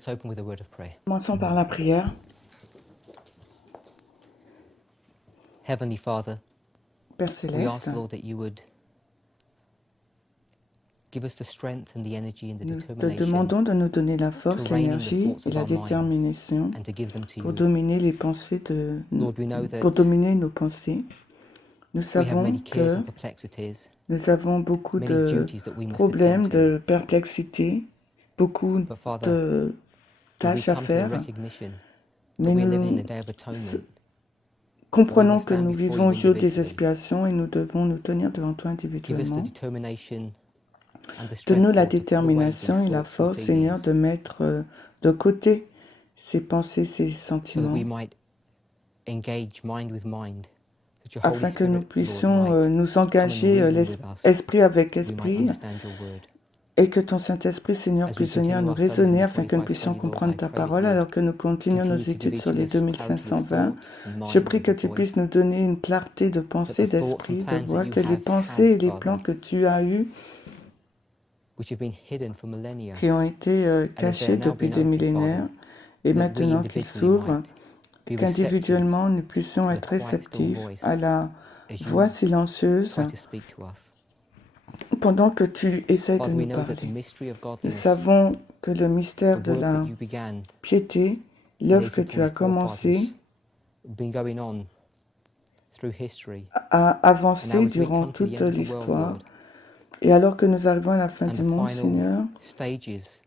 Let's open with a word of prayer. Commençons par la prière. Heavenly Father, Père we Céleste, ask, Lord, that you would give us the strength and the energy and the nous te determination demandons de nous donner la to force, rein in the l'énergie thoughts et of la our minds détermination and to give them to pour you. dominer les pensées Lord, we know pour that dominer nos pensées. Nous we have many savons cares que and perplexities, nous avons beaucoup many de duties that we must problèmes, attend to. de perplexités, beaucoup But Father, de Lord, we tâches à come to the faire, recognition that mais we're living in nous the day of atonement. comprenons must que stand nous before vivons au you jour des individually. expiations et nous devons nous tenir devant toi Give us the individuellement. determination and the Donne-nous strength, la Lord, to put away these détermination et la thoughts and force, Seigneur, feelings de mettre de côté ces pensées, ces so that sentiments, we might engage mind with mind, that your Holy afin que nous Spirit, Lord, puissions might nous come and engager reason with us, esprit avec we might esprit, understand your word. et que ton Saint-Esprit, Seigneur, As we puisse venir continue nous our studies in raisonner the afin que nous puissions 2520, Lord, comprendre I ta pray that parole you would alors que nous continuons nos continue to give études each sur of les us clarity of 2520. thought and Je mind prie que and tu puisses voice, nous donner une clarté de that pensée, the thoughts and d'esprit, de plans that voix, you que les have pensées had, et les Father, plans que tu as eus, which have been hidden for millennia, qui ont été and as they cachés are now depuis being des opened, millénaires, Father, et that we maintenant qu'ils individually s'ouvrent, might be receptive qu'individuellement nous puissions to the être quiet, still réceptifs voice à la as voix you silencieuse try to speak to us. pendant que tu essaies de Father, we nous know that the parler. mystery of Nous godliness, savons que le mystère the de work that la you began piété, in l'œuvre que tu as 1844, commencée, Father, has been going on through history. a And now avancé as we durant come to the toute end of the world, l'histoire. Lord, Et alors que nous arrivons à la fin and du the monde, final Seigneur, stages,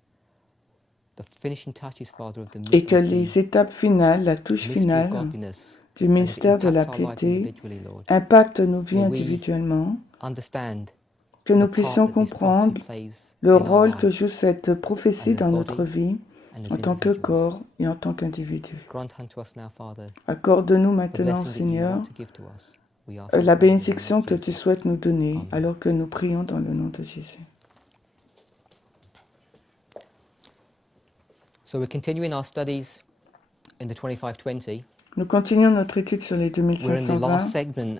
the finishing touches, Father, et que les étapes finales, la touche mystery of finale godliness, du as it mystère de la impacts our life piété individually, Lord, impacte nos vies may we individuellement, understand que the nous part puissions that this prophecy comprendre plays le in our rôle que life joue cette as prophétie a dans notre body vie and as en tant que individuals. corps et en tant qu'individu. Grant unto us now, Father, Accorde-nous the maintenant, blessing that you Seigneur, want to give to us. We ask and la pray in the name bénédiction of que tu Jesus. souhaites nous donner Amen. alors que nous prions dans le nom de Jésus. So we're continuing our studies in the 2520. Nous continuons notre étude sur les We're in the last 2520. segment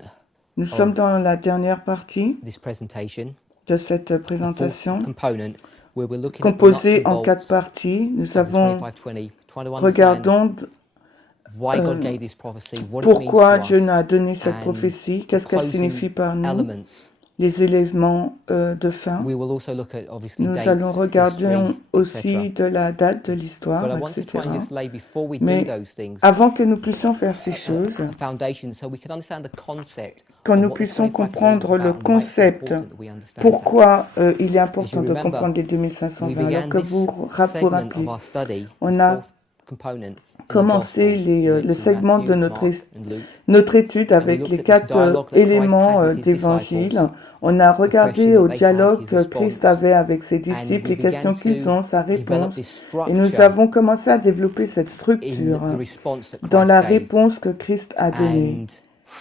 Nous sommes of dans la dernière partie this presentation, de cette the fourth présentation, component, where we're looking at the nuts composée and en 4 bolts parties. Nous of the avons 2520, trying to understand regardons why God gave this prophecy, what it means pourquoi to Dieu nous us, a donné cette and prophétie, the qu'est-ce qu'elle signifie closing par nous, elements. les éléments de fin. We will also look at, obviously, Nous allons dates, regarder history, aussi etc. de la date de But l'histoire, I want to try etc. and just lay, before we do Mais those things, avant que nous puissions faire ces choses, a foundation so we can understand the concept que of nous what the puissions 2520 is comprendre le about and why it's concept, important that we understand that. pourquoi il est As important you de remember, comprendre les we 2520. Alors began que this vous segment of rappelez, our study, the on a fourth component, in the commencé Gospels, le it's in segment de Matthew, Mark, and Luke. notre étude And we avec looked les at this 4 dialogue that Christ had éléments with his d'évangile. disciples, On a the regardé question au that they had, dialogue his que Christ response, avait avec ses and disciples, we les began questions qu'ils to ont, sa develop réponse. this Et nous structure avons commencé à développer cette in structure the response that dans Christ la gave, réponse que Christ a donnée. and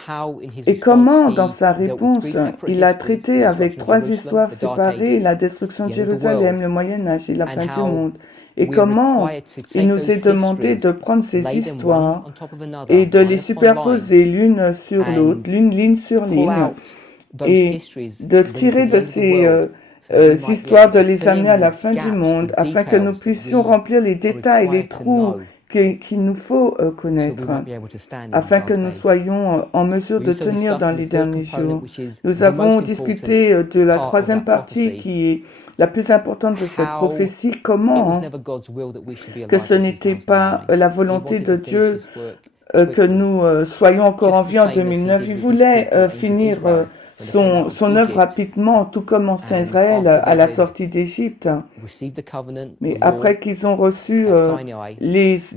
how in his Et response comment, dans he sa dealt with réponse, 3 separate il a histories, the traité avec destruction of 3 Jerusalem, histoires the Dark séparées, Ages, la destruction de the end of the Jérusalem, world, le Moyen-Âge et la and fin du how monde. Et we are comment required to il take nous est those demandé de histories, prendre ces lay them one histoires on top of another, et de les line upon line, superposer l'une sur l'autre, and l'une ligne sur pull ligne, out those et histories de and bring them to tirer the de end of the ces world, so that we might be histoires, able de to les fill amener à in la the fin du gaps, monde, the afin que nous details that puissions we remplir les are détails, les required to trous know, qu'il nous faut so that we connaître, might be able to stand in these afin que last nous days. soyons en mesure We de also tenir dans discussed les the third derniers component, jours. which is Nous the avons most important discuté de la part of troisième that partie prophecy, qui est la plus importante de cette how prophétie, it was comment never God's will that we should be que alive ce in n'était pas 2009. la He volonté wanted de to finish Dieu this work que quickly, nous soyons encore en just the vie en same as he 2009. did Il with his voulait people into finir Israel when they came out of son œuvre Egypt. rapidement, tout comme ancien And Israël after à they la had sortie d'Égypte. received the covenant, the Mais law après qu'ils ont reçu at Sinai,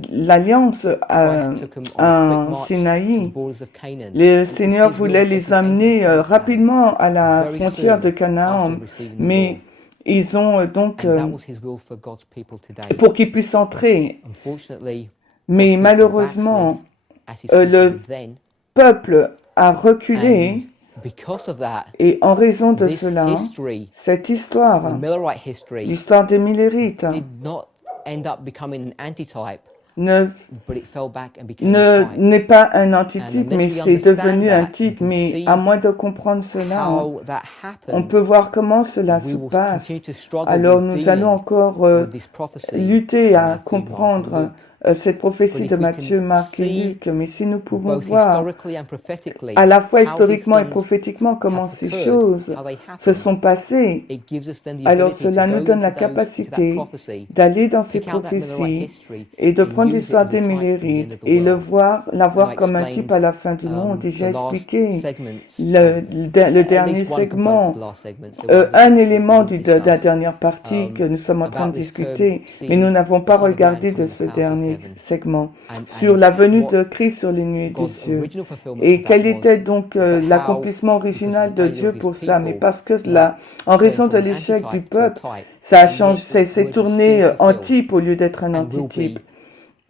l'alliance Christ took them on a quick à march to the Sinaï, borders of Canaan. le And it was Seigneur his will voulait that they les could enter the amener promised land rapidement à la very frontière de soon Canaan, after receiving the law. mais ils ont donc, And that was his will for God's people today. pour qu'ils puissent entrer, Unfortunately, mais God's people backslid, malheureusement, as his people le did then. peuple a reculé, And because of that, et en raison de this cela, history, cette the histoire, Millerite history, l'histoire des Millérites, did not end up becoming an antitype ne but it fell back and became a type. n'est pas un antitype, And mais unless we c'est devenu understand un that, type. we can Mais see à moins de comprendre cela, how that on happened, peut voir comment cela se we will passe. continue to struggle Alors with nous allons dealing encore with this prophecy lutter in à Matthew, Mark, and comprendre Luke. cette prophétie But de if we Matthieu, can Marc et see Luc. Mais si nous pouvons both voir historically and prophetically à la fois how these historiquement et things prophétiquement comment have ces occurred, choses how they se happened, sont passées, it gives us then the alors ability to cela nous go donne la into that capacité prophecy, d'aller dans ces pick out that Millerite prophéties history, et de and prendre use it l'histoire as a des type for the end Millérites of the et world. la And I voir comme un type explained à la fin du monde. Et the j'ai last expliqué segments le, of le at dernier least one component of segment, the last segments. There were others un which we élément didn't de la discuss, dernière partie que nous sommes en train de about this term discuter, mais nous seeing n'avons the pas Son of Man regardé de coming in ce the clouds of dernier heaven, segment sur and la venue what de Christ sur les nuées des God's cieux. original fulfillment Et for that quel était was donc that how, l'accomplissement because of original the de failure Dieu of his pour ça? Mais people, parce que he had en turned raison de from an l'échec du antitype to a peuple, type, ça a and changé, yet the c'est word was still tourné en fulfilled type au lieu d'être un and will antitype. be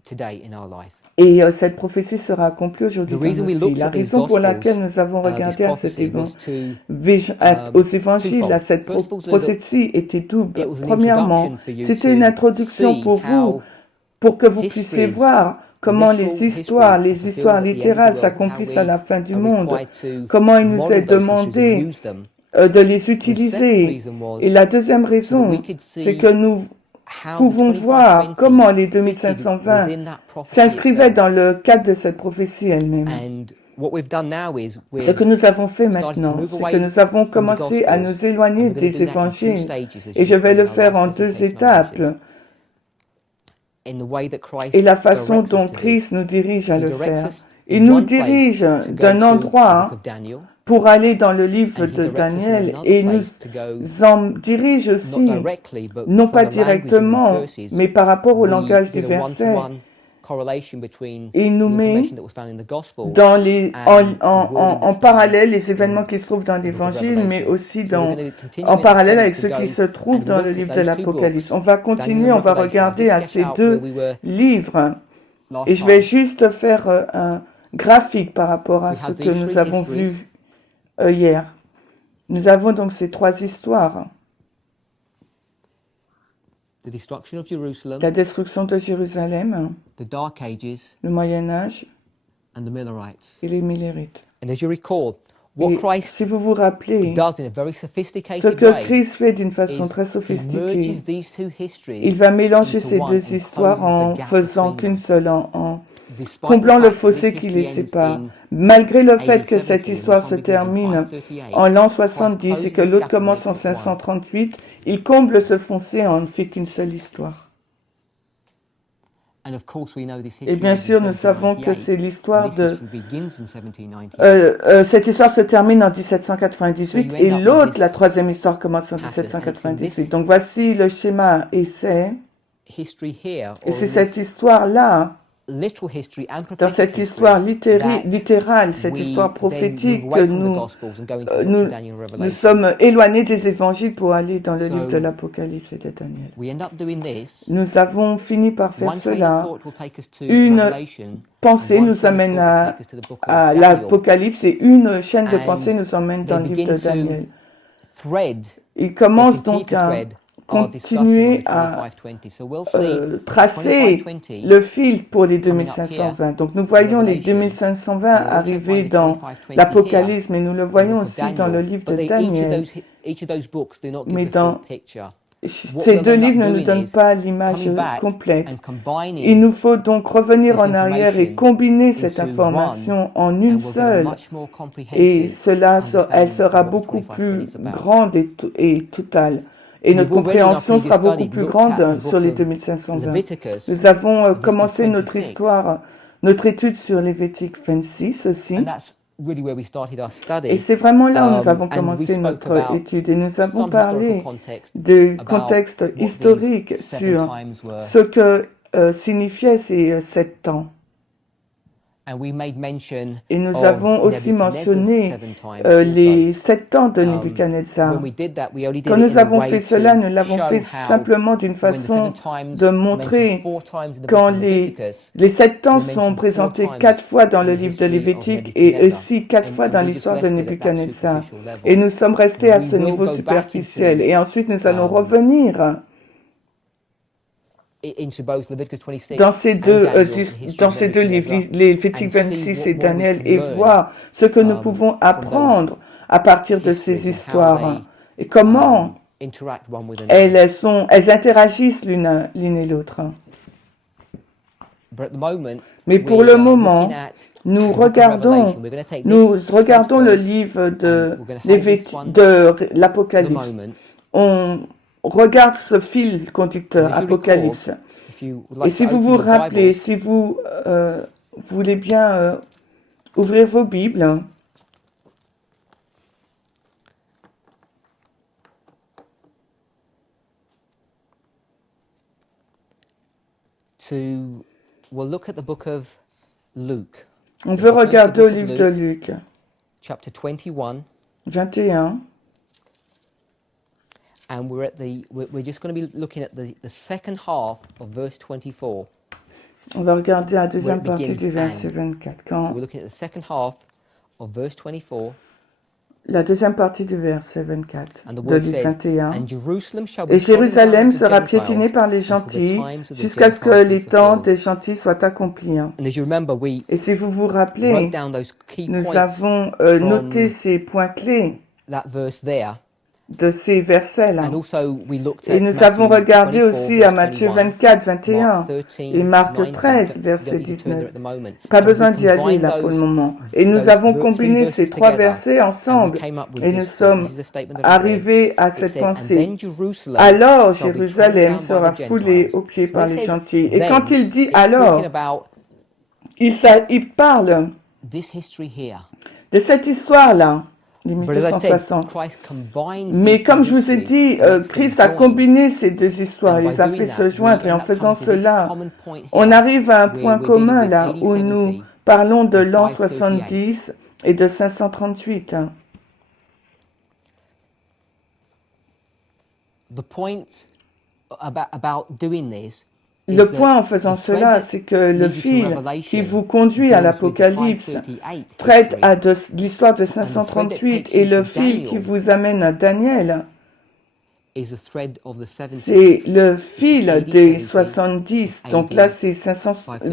today in our life. Et cette prophétie sera accomplie aujourd'hui The dans reason nos we vies. looked La at these raison pour laquelle Gospels, nous avons this regardé à cet prophecy, was to aux évangiles, à twofold. cette First of all, so that prophétie était double. it was an Premièrement, introduction for you c'était une to introduction see pour vous, how pour que vous puissiez histories, voir comment literal les histories, are histoires fulfilled at the end of the littérales world, how s'accomplissent à we la fin du are monde, required to comment il nous est model those histories and demandé use them. de les And the second utiliser. reason Et was la deuxième so that we raison, could c'est see que nous how the pouvons voir 2520 comment les fitted 2520 within that prophecy s'inscrivaient itself. dans le cadre de cette prophétie elle-même. And what we've done now is Ce que we've nous avons fait started to maintenant, move c'est que away nous avons from the commencé à nous Gospels, and éloigner we're going to des do that in two évangiles. stages, as Et you je vais in le our faire last en deux presentation I étapes. mentioned. In the way that Et Christ la façon directs us dont to do. Christ nous dirige à He le directs faire. us Il in nous one place dirige to go d'un to the book endroit of Daniel, pour aller dans le livre and he de directs us in Daniel another et nous place to go en dirige not aussi, directly, but non from pas the language of the directement, verses, mais par rapport au we langage du did a verset. one-to-one correlation between Et il the nous met information that was found in the Gospels dans les, and the wording en that's found parallèle les événements in qui se trouvent dans the book of l'Évangile, mais Revelation. aussi So we're going to continue en in this parallèle avec series ceux to qui go se trouvent and dans le look at livre de those two l'Apocalypse. books, On va Daniel continuer, and on va Revelation. I regarder did à sketch ces out where deux we were livres. last Et je vais time. juste faire un graphique par rapport à We ce have que these nous three avons histories. vu hier. Nous avons donc ces trois histoires. The destruction of Jerusalem, La destruction de Jérusalem, the Dark Ages, le Moyen-Âge and the Millerites. et les Millérites. And as you recall, what Et si Christ vous vous rappelez, does in a very ce sophisticated que way Christ fait d'une façon is très he sophistiquée, merges these two il histories va mélanger into ces one deux and histoires closes en the gap faisant between qu'une them. seule, en Despite the comblant le fact that fossé this qui les history ends sépare. in Malgré le fait AD que cette 70 and histoire this se one begins in termine 538, en l'an Christ 70 et closes que this l'autre gap and commence makes en it one. 538, il comble ce fossé et en ne fait qu'une seule histoire. And of course we know this Et history bien ends in sûr, nous savons que 1798, c'est and l'histoire this de... history begins in 1798. cette histoire se termine en So 1798 you et end up with l'autre, la this troisième histoire, commence en pattern, and it's in 1798. this Donc voici le schéma et c'est history here, et or c'est in cette this literal literal history and dans prophetic cette history, histoire that littérale, cette histoire we then move prophétique que away from the Gospels and go into the books of Daniel and nous Revelation. sommes éloignés des évangiles pour aller dans le livre de So l'Apocalypse et de Daniel. we end up doing this. Nous avons fini par faire One train of cela. thought will take us to Une Revelation, pensée and one nous train of amène thought will take us to the book of à Daniel, l'Apocalypse et une chaîne de pensée and nous emmène dans they le livre begin de to Daniel. thread. Il They commence continue donc to à thread our discussion on continuer the à 2520. So we'll see the tracer 2520 le fil pour les coming up here 2520. Donc nous voyons les Revelation. 2520 We'll also arriver find the dans 2520 l'Apocalypse, mais nous le in the voyons book of aussi dans le Daniel. livre But de each Daniel. of those books do not give Mais the full dans picture. ces deux livres ne nous donnent pas l'image coming back complète. and combining Il nous faut donc revenir this en arrière et information combiner cette into information en and une we'll get a seule. much more Et comprehensive elle understanding sera of what the beaucoup 2520 plus is about. grande et totale. Et We've notre already in our compréhension previous sera beaucoup study plus looked at grande the sur book les of 2520. Leviticus, Nous avons Leviticus commencé notre 26. histoire, notre étude sur Lévitique 26 aussi. And that's really where we started our study. Et c'est vraiment là où nous avons And we commencé spoke notre about étude. Et nous avons some parlé historical context de about contexte what these historique 7 sur times were. ce que signifiaient ces 7 temps. And we made mention Et nous of avons aussi Nebuchadnezzar's mentionné 7 times also. les 7 temps de Nebuchadnezzar. When we did that, we only did Quand it nous in a avons way fait to cela, nous l'avons show fait how simplement d'une when the 7 façon times de are montrer mentioned 4 times in the book quand of Leviticus, les 7 temps they're sont mentioned 4 présentés times 4 fois dans in le the livre de history of Lévitique et Nebuchadnezzar. aussi 4 fois dans And we just l'histoire de left it at that Nebuchadnezzar. superficial level. Et nous sommes restés à We ce will niveau go back superficiel. into Et ensuite, nous allons revenir into both Leviticus 26 dans ces and deux, Daniel, the history dans of ces deux Nebuchadnezzar, livres, les Lévitique and see 26 what et we Daniel, can et learn voir ce que nous pouvons from those apprendre à partir de ces histories and how histoires et they comment interact one with another. elles interagissent l'une et l'autre. But at the moment, Mais pour we le are moment, looking at nous the book of Revelation. regardons, We're going to take nous this thread regardons le first, livre and de, we're going to hold this one de for the l'Apocalypse. moment. On regarde ce fil And conducteur, if you recall, Apocalypse. if you would Et like si to vous open vous your rappelez, Bibles si vous voulez bien ouvrir vos Bibles, we'll look at the book of Luke. on So veut if you turn to the regarder au book of livre de Luke, Luc, chapter 21, 21. and we're just going to be looking at the second half of verse 24. On va regarder la Where deuxième it partie begins du verset and. 24. So Quand we're looking at the second half of verse 24, la deuxième partie du verset 24 and the de word Luc says, 21. And Jerusalem shall be Et trodden down Jérusalem of the sera piétinée Gentiles par les until the gentils times of the jusqu'à ce que Gentiles be les temps fulfilled. des gentils soient accomplis. And as you remember, we Et si vous vous wrote rappelez, down those key nous points avons noté from ces points clés that verse there. de ces versets-là. And also we looked Et at nous avons Matthew regardé 24, aussi à verse Matthieu 21, 24, Mark 21 13, et Marc 19. 13, You verset don't need to turn there 19. at the moment. Pas And we besoin d'y aller combined là pour le those moment. Et nous avons three combiné ces verses trois together, versets and we ensemble came up with et nous this thought. sommes This is a statement that I read. arrivés à It cette said, And pensée. then Jerusalem Alors shall be trodden Jérusalem down by sera the foulée Gentiles. aux pieds So par when it les says gentils. Et quand then, il dit it's talking alors, about il parle this history here. de cette histoire-là, les But as I said, 1260. Christ combines Mais these comme two je vous ai histories, dit, makes them Christ a join. combiné ces deux histoires, And il by les a doing fait that, se we joindre, et en end up faisant coming to this cela, common point on here, arrive à un where point we're dealing commun with là AD où nous 70 parlons de and l'an 538. 70 et de 538. The point about doing this Le is point en that faisant the thread cela, that c'est que le leads you to fil qui Revelation vous conduit à goes with the l'Apocalypse 538 traite history, à l'histoire de and the thread that 538 takes et you le to fil qui Daniel vous amène à Daniel, is the thread of the 70. c'est le fil AD des 70 70. Donc là, c'est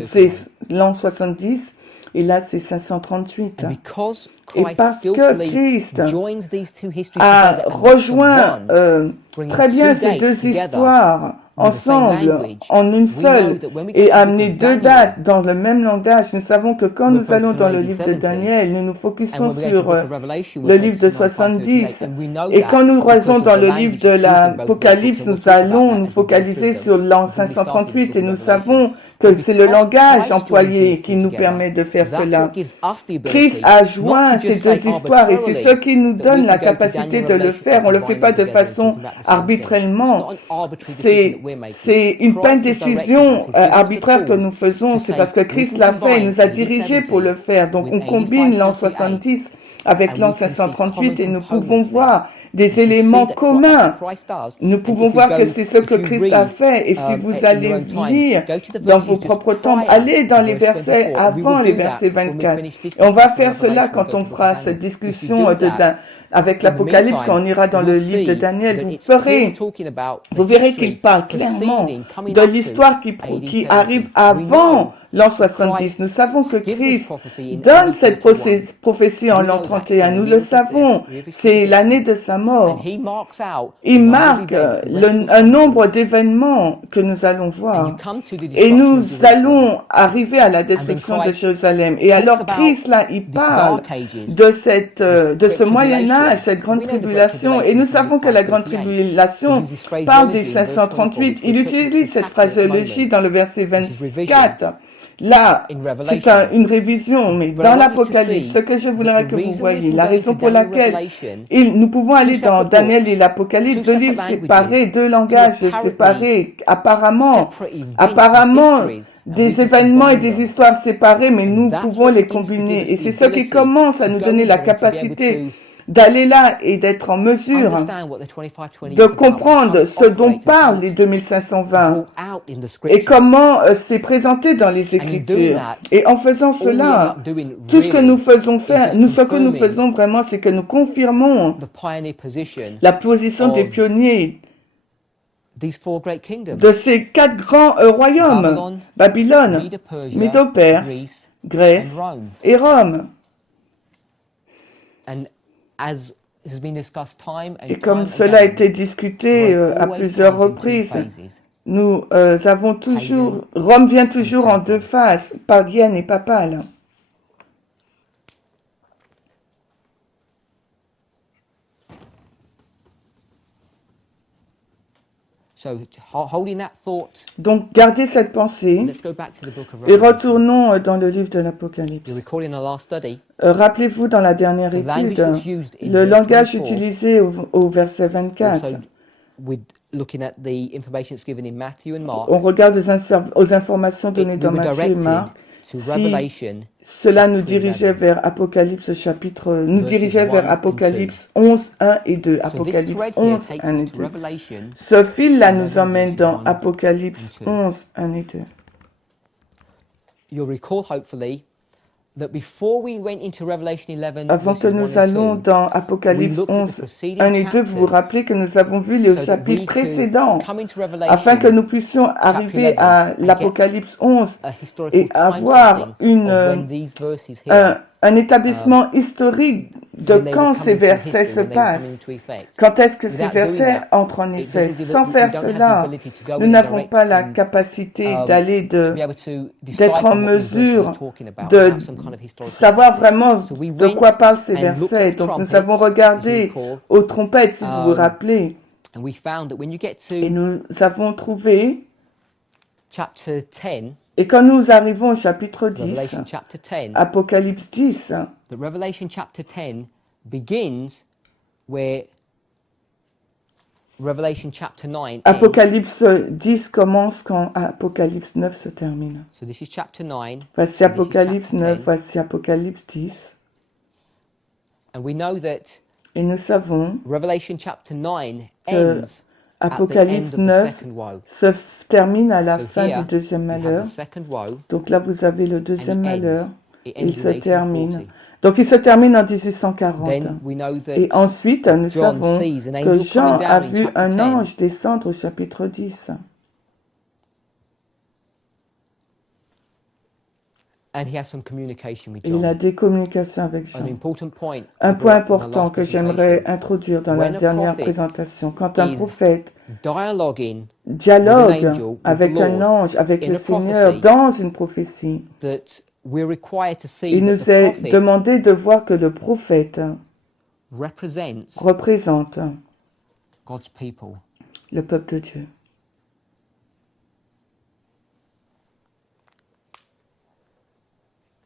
c'est 538. l'an 70 et là, c'est 538. And because Et Christ parce que skillfully Christ joins these two histories a together and makes them rejoint one, bringing très bien two ces dates deux together histoires with the same ensemble language, en une we seule know that when we go et to the book amener of deux Daniel, dates dans le même langage, nous savons que quand we're nous allons focusing dans on le AD livre de 70. Daniel, nous nous And focusons when we go to the sur book of Revelation, le we're livre de focusing on 70. 538. And we know Et that quand nous because raisons of dans the le livre language de that's used in both those books. l'Apocalypse, And we'll nous talk about allons that nous as we go through focaliser them sur l'an before we start in the 538 book et of nous Revelation. savons But que c'est le because langage Christ joins employé these qui two nous together, permet de faire that's cela. what gives us the Christ ability a not joint to ces just say deux histoires et c'est ce arbitrarily qui nous that we donne la can go to capacité Daniel de le Revelation faire. and On ne le fait combine pas them de together and façon talking about the same thing. It's arbitrairement. not an arbitrary decision that we're making. C'est une pas une Christ has directed décision us. He's given us the arbitraire que tools nous faisons, to c'est say parce que we Christ can l'a fait, il combine nous a AD dirigés pour 70 le faire. Donc with on AD combine l'an 538 70 avec and l'an we can see common 538 et nous pouvons components there. voir des We can see éléments that that's communs. what Christ does. Nous And pouvons if we voir que go, c'est ce que if you Christ a read fait. Et si vous in your allez own time, lire go to the dans vos verses just propres temps, prior allez dans to les verse versets 24. And we avant will les do that versets when we 24. finish this Et on va discussion faire of cela Revelation and quand go to on the book fera of cette Daniel. If you discussion do that, avec in the l'Apocalypse, quand on meantime, ira dans you le will livre de see Daniel, that vous it's clearly ferez talking about the vous verrez qu'il history parle clairement preceding, coming de up to l'histoire qui AD arrive 70. We know avant l'an that 70. Christ Nous savons que gives this Christ prophecy in donne AD cette 31. prophétie en We l'an know that. 31. It's in Nous the le year of his death, savons. the year of his C'est crucifixion. l'année de sa And mort. he marks out a Il number of marque events, reference un some of nombre them, d'événements que nous allons and you voir. come to the Et destruction nous of Jerusalem. allons arriver à la And then destruction de Christ Jérusalem. Et talks alors about Christ, là, il this parle dark ages, de cette, this de ce great Moyen Âge, tribulation. cette grande We know the great tribulation. Et tribulation nous is coming savons que la grande 538. He tribulation uses this parle des phraseology in verse 24, 538. which Il we're utilise cette tackling at the phraseologie moment, dans le verset which is revision 24. Là, in c'est Revelation. une révision, mais But dans I want you to l'Apocalypse, see ce que je that voudrais the que vous reason we voyez, can la go raison to pour Daniel laquelle Revelation, nous pouvons two aller dans separate Daniel et books, l'Apocalypse, two deux livres separate séparés, languages, deux two langages apparently séparés, apparemment, separate events and apparemment histories, and we des can événements et combine des them. histoires séparées, mais And nous that's pouvons what les begins to give combiner. us Et the c'est ce qui ability commence à to nous go donner in la there and to be able capacité to d'aller là et d'être en mesure understand what the 2520 de is about, how comprendre it ce dont operates, and how parlent les it's 2520 brought out in the et scriptures. comment c'est présenté dans les And in doing Écritures. that, Et en faisant all we end cela, up doing tout ce que really nous faisons is faire, just ce que nous confirming faisons vraiment, c'est que nous confirmons the pioneer position la position des of pionniers these four great kingdoms, de ces 4 grands royaumes, Babylone, Medo-Persia, Médo-Perse, Greece, Grèce and Rome. et Rome. And as has been discussed time and Et comme time cela a again, été discuté Rome à always plusieurs comes in two reprises, phases. nous avons toujours, Rome vient toujours en 2 phases, païenne et papale. So holding that thought, Donc gardez cette pensée let's go back to the book of et Revelation. retournons dans le livre de l'Apocalypse. You recall in our last study, Rappelez-vous dans la dernière the language étude, that's used in le verse langage 24, utilisé au verset 24. also with looking at the information that's given in Matthew and Mark, On regarde aux informations données we dans were Matthieu et Marc. directed to Si Revelation cela nous chapter dirigeait 11. vers Apocalypse chapitre, nous Verses dirigeait 1 vers and Apocalypse 11, 1 et 2. So this Apocalypse thread here 11, takes 1 us et to 2. Revelation Ce fil-là 11 nous emmène verses dans 1 Apocalypse and 2. 11, 1 et 2. You'll recall hopefully that before we went into Revelation 11 Avant que verses 1 nous and allions 2, dans we Apocalypse looked at the 11, preceding 1 et 2, vous vous chapters rappelez que nous avons vu le so that chapitre we could précédent, come into afin que Revelation nous puissions arriver 11 à and get l'Apocalypse 11 a historical et time avoir setting of when these verses here, un établissement historique de when they will quand come ces into versets se history, when they will come passent. into effect. Quand est-ce que ces Without doing versets that, entrent en it effet? doesn't give Sans we faire don't have the cela, ability to go nous in n'avons direct pas la and capacité d'aller to be able to d'être decipher en what these verses mesure are talking about de without some kind of historical savoir context. vraiment So we de went quoi parlent ces and looked at versets. the Donc nous trumpets, avons as you regardé recall, aux trompettes, si vous vous rappelez, and we found that when you get et to nous avons trouvé, chapter 10, et quand nous arrivons au chapitre 10, Revelation chapter 10, Apocalypse 10, that Revelation chapter 10 begins where Revelation chapter 9 ends. Apocalypse 10 commence quand Apocalypse 9 se termine. So this is chapter 9. Voici and this is Apocalypse chapter 9, 10. voici Apocalypse 10. And we know that Et nous savons Revelation chapter 9 que ends at the end Apocalypse of the 9 second woe. termine à la So fin here du deuxième we have malheur. the second woe, Donc là, vous avez le and deuxième it malheur. ends. It Et il ends se in termine. 1840. Donc il se termine en 1840. Then we know Et that ensuite, nous John savons sees an que angel Jean coming a down in vu chapter un 10. ange descendre au chapitre 10. And he has some communication with Et il a John. des communications avec An Jean. important point Un we point brought up in the important last que j'aimerais presentation. introduire dans la When a dernière prophet présentation. Quand un is prophète dialoguing with an dialogue angel, with the avec un Lord, ange, avec in le a Seigneur, prophecy, dans une prophétie, that we're required to see il that nous the est prophet demandé de voir que le prophète represents représente God's people. le peuple de Dieu.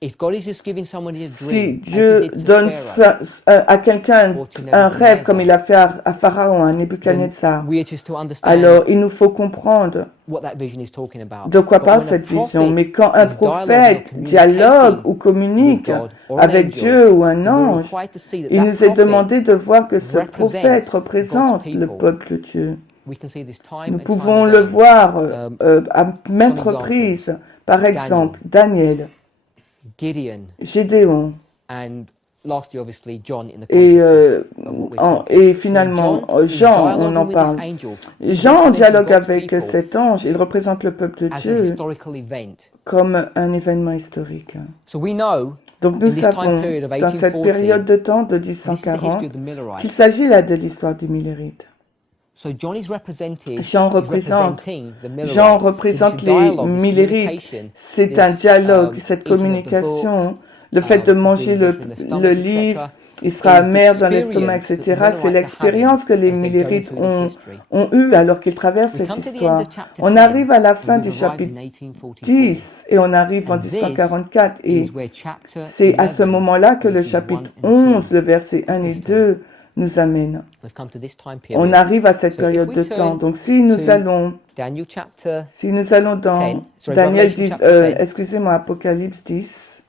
If God is just giving somebody a Si dream, as Dieu he did to donne Pharaoh, à quelqu'un or to un rêve comme Nebuchadnezzar, il a fait à Pharaon, à then Nebuchadnezzar, we are just to understand alors il nous faut comprendre what that vision is talking about. de quoi But parle when a cette vision. prophet Mais quand un is dialoguing or prophète dialogue ou communicating communique with God or an avec angel, Dieu ou un then we're ange, required to see that il that nous est prophet demandé de voir que ce represents prophète représente God's le people. peuple de Dieu. We can see this time Nous and time pouvons le again. voir à maintes Some reprises. Par Daniel. exemple, Daniel, Gideon, Gédéon and lastly, obviously, John in the et, context of what we're talking. et finalement When Jean, is on en dialoguing with parle. this angel, Jean representing dialogue God's avec people cet ange, il représente le peuple de as a Dieu historical event. comme un événement historique. So we know Donc nous in this time savons, period of dans cette 1840, période de temps de this is the history 1840, of the Millerites. qu'il s'agit là de l'histoire des Millérites. So John is representing Jean the représente Millerites. Jean So représente this les dialogue, this Millérites. communication, C'est un this, dialogue, cette eating of the communication, le fait de book, manger being good in the stomach, le livre, etc., il sera is the amer dans l'estomac, experience that the etc. C'est Millerites are l'expérience que les having as they go Millérites through this history. ont eue alors qu'ils traversent We cette come to the end histoire. of chapter On 10, arrive à la fin and du we've arrived chapitre in 1844. 10 et on arrive en And this 1844 et is where chapter c'est à ce 11, moment-là que le verses chapitre 1 and 2 11, le verset 1 et is 2 nous amène. We've come to this time On period. arrive à cette So if période we de turn temps. Donc si nous to allons Daniel chapter dans 10, sorry, Daniel Revelation 10, chapter 10, excusez-moi, Apocalypse 10,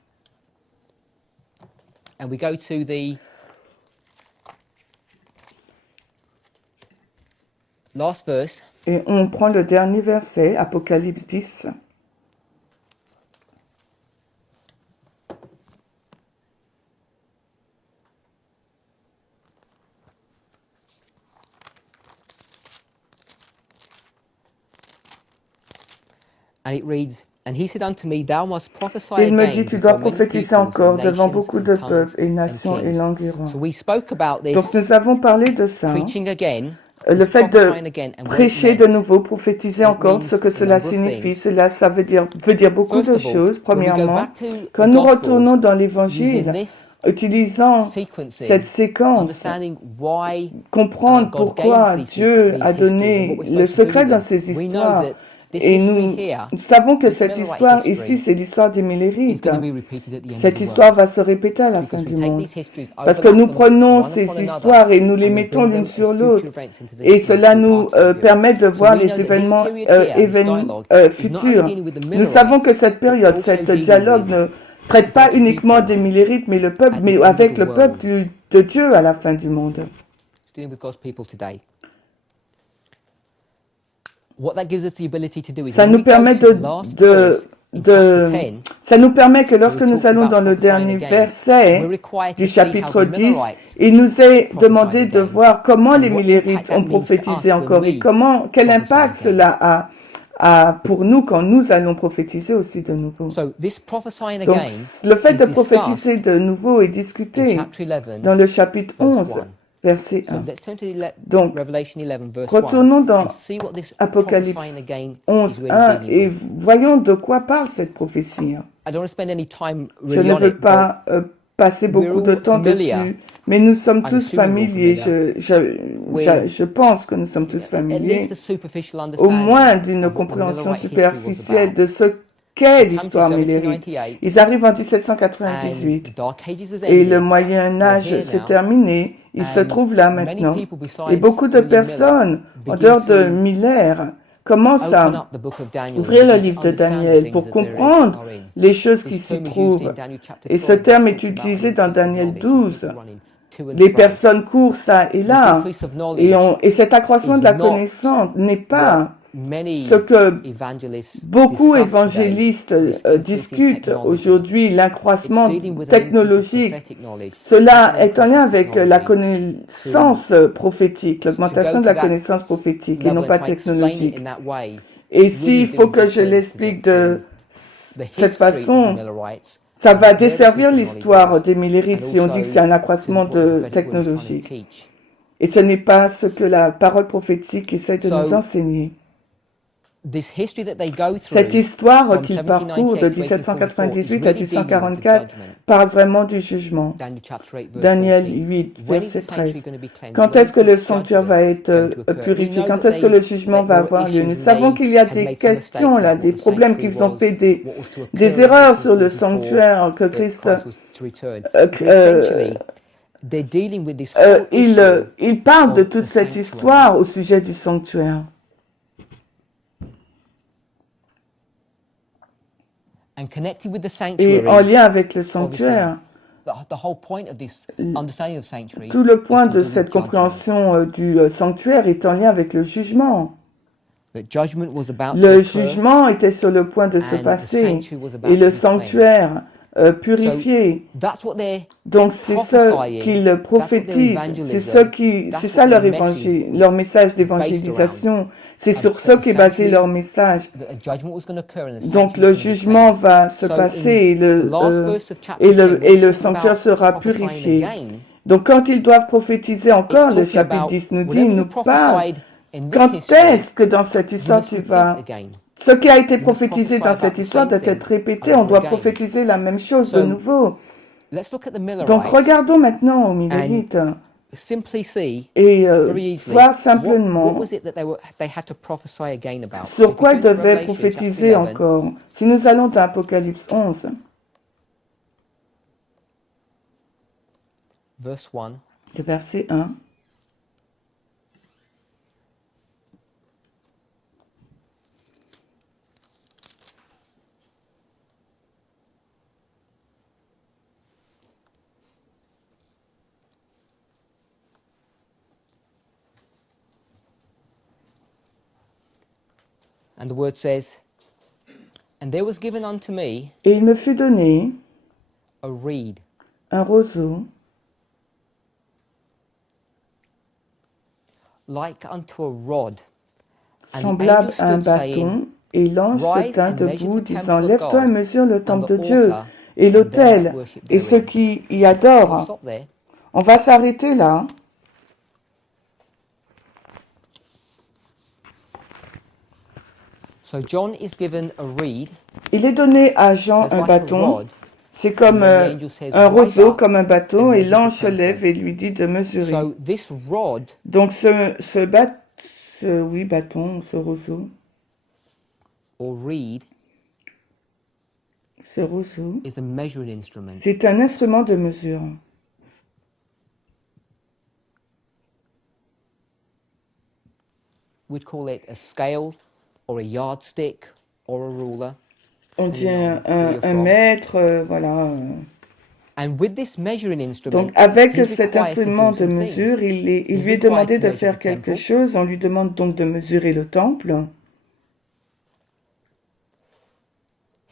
and we go to the last verse, et on prend le dernier verset, Apocalypse 10, And it reads, And he said unto me, Thou must prophesy Il me again dit, tu dois before many prophétiser peoples encore and devant nations beaucoup and de tongues peuples et and nations et kings. langues errantes. So we spoke about Donc this nous avons parlé de ça, preaching again, le this fait de prophesying again, and what it prêcher de meant. nouveau, prophétiser And it encore, ce means que a cela number of signifie. things. Cela, ça veut dire beaucoup First de of all, choses. when we go Premièrement, back to quand the nous Gospels, retournons dans using l'Évangile, this utilisant sequencing, cette séquence, understanding why comprendre God gave pourquoi these Dieu a histories and donné what we're le supposed to do secret with dans them, ces we know histoires. that this Et history nous here, savons que this cette Millerite histoire history, ici, c'est l'histoire des is Millérites. going to be repeated at the end of Cette the histoire world. va se répéter à la fin Because we du take monde. these histories, Parce que overlap nous them prenons one upon ces another, histoires et nous les and we mettons build l'une them sur as l'autre. future events into Et the cela history nous arc of the permet de So voir we know les that this événements period here, this dialogue, is not only futurs. dealing with the Nous savons que Millerites, cette it's période, also cette dealing dialogue with ne traite pas God's uniquement people des Millérites, mais le peuple, at the mais end of avec the le peuple world. de Dieu à la fin du monde. It's dealing with God's people today. What that gives us the ability to do is Ça when nous we go permet to the last verse in chapter 10, ça nous permet que where lorsque it nous talks allons about dans le prophesying dernier again, we're verset required du to see how chapitre the 10, Millerites il nous est prophesied demandé de again voir comment and les what Millérites impact that ont means to prophétisé us when encore et we quel prophesy impact again. cela a pour nous quand nous allons prophétiser aussi de nouveau. So this prophesying Donc again le fait is de prophétiser discussed de nouveau est in discuté chapter 11, dans le chapitre verse 11, 1. verset So 1. let's turn to Donc, Revelation 11, verse 1, retournons dans and see what this prophesying Apocalypse again is 11, really 1 dealing et with. voyons de quoi parle cette prophétie. I don't want to spend any time Je really ne on veux it, but pas passer we're beaucoup de all temps familiar. dessus, mais nous sommes I'm tous assuming we're all familiers. with Je pense que nous sommes tous at least familiers, a superficial au moins understanding d'une of what the compréhension Millerite history was superficielle about. de ce qu'est They come to l'histoire millérite. 1798, Ils arrivent en and 1798 the Dark Ages has et le ended. Moyen We're Âge here s'est now, terminé. Ils se and trouvent là many maintenant. people Et besides beaucoup de William Miller personnes, en begin dehors de to Miller, commencent open à up the book of Daniel and ouvrir le begin livre to de understand the Daniel things pour that comprendre are in. les choses qui This s'y term is used trouvent. in Daniel chapter Et ce 12, terme where it est talks about an utilisé dans increase of Daniel knowledge and 12. people running to and Les fro. personnes courent ça et This là, increase of knowledge et cet accroissement is de la not connaissance n'est what pas many ce que evangelists beaucoup discuss today, évangélistes this increase in discutent technology. aujourd'hui, It's l'accroissement dealing with an increase of technologique. prophetic knowledge, Cela not an est en increase lien of avec la technology. connaissance prophétique, To go l'augmentation de to la that connaissance prophétique et non level and pas try to explain it technologique. in that way Et really s'il do faut que je disservice to l'explique get de to the cette history of the façon, Millerites ça and va what their desservir increase of knowledge l'histoire was, des Millérites and si on dit que c'est also un to accroissement what the de prophetic word is trying to technologique. teach. Et ce n'est pas ce que la parole prophétique essaie de nous So, enseigner. this history that they go Cette through histoire from qu'il parcourt de 1798 to 1844 is 1798 à really dealing with the 1844 judgment. parle vraiment du jugement. Daniel chapter 8 verse Daniel 14. 8, When is verset the sanctuary 13. going to be cleansed? Quand When est-ce is que le this sanctuaire va judgment être going to occur? We purifié? know Quand that est-ce que le jugement there va were avoir lieu? issues Nous and savons they qu'il y a had des made some mistakes questions là, about des what the problèmes sanctuary qu'ils ont was, fait, what was to occur des in erreurs sur le 1844 sanctuaire que that Christ Christ was to return. But essentially, they're dealing with this whole issue il parle de of toute the cette sanctuary. histoire au sujet du sanctuaire. And connected with the Et sanctuary, en lien avec le obviously, sanctuaire, the whole point of this understanding of sanctuary tout le is point to de do cette with judgment. compréhension du sanctuaire est en lien avec le jugement. That judgment was about to Le occur, jugement était sur le point de se and the passer sanctuary was about et le to be sanctuaire purifié. that's what they're Donc c'est ça qu'ils prophétisent, c'est ça leur évangile, leur message d'évangélisation, c'est sur ça qu'est basé leur message. that a judgment was going to occur and the Donc sanctuary le was going to be jugement cleansed. va se So passer in et the last verse of chapter 10, when le it's talking sanctuaire about sera prophesying purifié. again, Donc quand ils doivent prophétiser encore, it's le talking chapitre about 10 nous dit, whatever il you nous parle, prophesied in this quand history, est-ce que dans cette you histoire must tu repeat vas... again. Ce qui a été You must prophétisé prophesy dans about cette the histoire same doit être thing répété, on over doit again. prophétiser la même chose de So, nouveau. let's look at the Donc Millerites regardons maintenant aux and Millérites simply see et very easily voir what simplement was it that they had to prophesy again about. sur If quoi we ils turn to devaient Revelation prophétiser chapter 11, encore. Si nous allons dans Apocalypse 11, verse 1, le verset 1, and the word says, And there was given unto me et il me fut donné a reed, un roseau like unto a rod. And the semblable angel à un stood saying, bâton, Et l'ange se Rise tint and measure debout, the disant, temple of lève-toi et God mesure le and temple the de Dieu altar et and them that l'autel worship et ceux therein. qui y We'll adorent. stop there. On va s'arrêter là. So John is given a reed, Il est donné à so Jean it's un like a bâton. rod, C'est comme and then the angel says, un rise roseau, up comme un bâton, and et measure the l'ange se lève temple. et lui dit de mesurer. So this rod Donc oui, bâton, ce roseau, or reed is a measuring instrument. c'est un instrument de mesure. We'd call it a scale or a yardstick or a ruler. On dit depending on where you're un from. mètre, voilà. And with this measuring Donc instrument, avec he's cet required to instrument do de some mesure, things. il He's lui est required demandé to de measure faire the quelque temple. chose. On lui demande donc de mesurer le temple.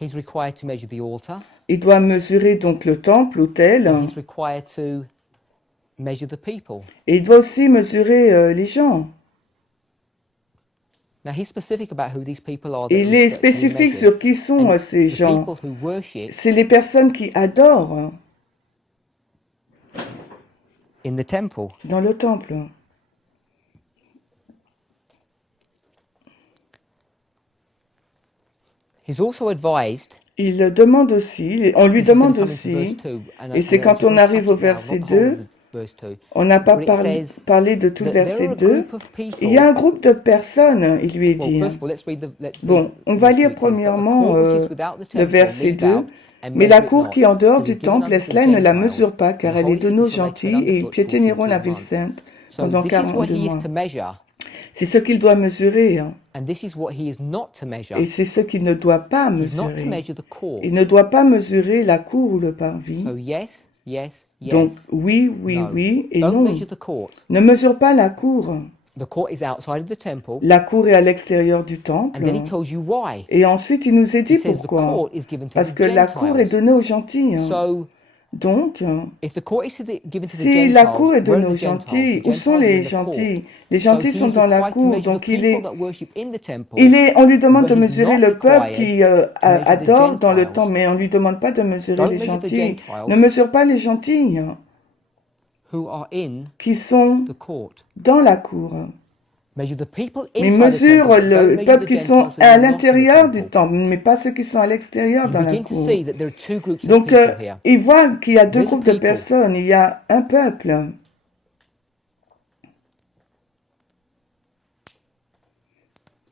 He's required to measure the altar. Il doit mesurer donc le temple, l'autel. And he's required to measure the people. Et il doit aussi mesurer les gens. Now he's specific about who these people are Il est spécifique sur qui sont ces gens. The people who worship C'est les personnes qui adorent in the temple. dans le temple. He's also advised, Il demande aussi, on lui this is going demande to come into verse aussi, 2, and et c'est I quand just on want to arrive touch au it now, verset not the whole 2, of verse 2. on n'a pas But it says parlé de tout le that there verset are a 2. group of people. Il y a un groupe de personnes, il lui est Well, dit. first of all, let's read Bon, on va verse 2. lire It says, "But the premièrement court which is without the le temple verset leave 2. out, and Mais measure la it cour not, qui est en dehors for it du is given temple, unto the laisse-la, ne la Gentiles, mesure pas, car and elle est holy donnée aux city selected gentils, unto et ils God piétineront 42 la ville months." sainte So pendant this is what 42 he is mois. to measure, C'est ce qu'il doit mesurer, hein. and this is what he is not to measure. Et c'est ce qu'il ne doit pas He's not to mesurer. measure the court. Il ne doit pas mesurer la cour ou le parvis. So yes, yes, Donc yes. oui, oui, No. oui et Don't non. measure the court. Ne mesure pas la cour. The court is outside of the temple, La cour est à l'extérieur du temple. and then he tells you why. Et ensuite, il nous est He dit says the pourquoi. court is given to Parce the que la cour est Gentiles. donnée aux gentils. hein. So Donc, if the court is given to the si la Gentiles, cour est where donnée are aux the Gentiles? gentils, The où sont Gentiles are les in the court. gentils? Les So gentils he sont is dans la required to cour, measure the donc il people that worship in the temple, on lui demande but de he's mesurer not le peuple required qui to measure the adore dans le Gentiles. temple, mais on lui demande pas de mesurer Don't les measure the gentils. Gentiles Ne mesure pas les gentils who are in qui sont the court. dans la cour. Measure the people Mais inside the mesure temple, but don't le measure peuple the qui sont Gentiles who à are not in l'intérieur the du temple. temple, mais pas ceux qui sont à l'extérieur You dans la begin to cour. see that there are two groups of Donc, people here. il voit qu'il y a deux There's a groupes de people. personnes. Il y a un peuple.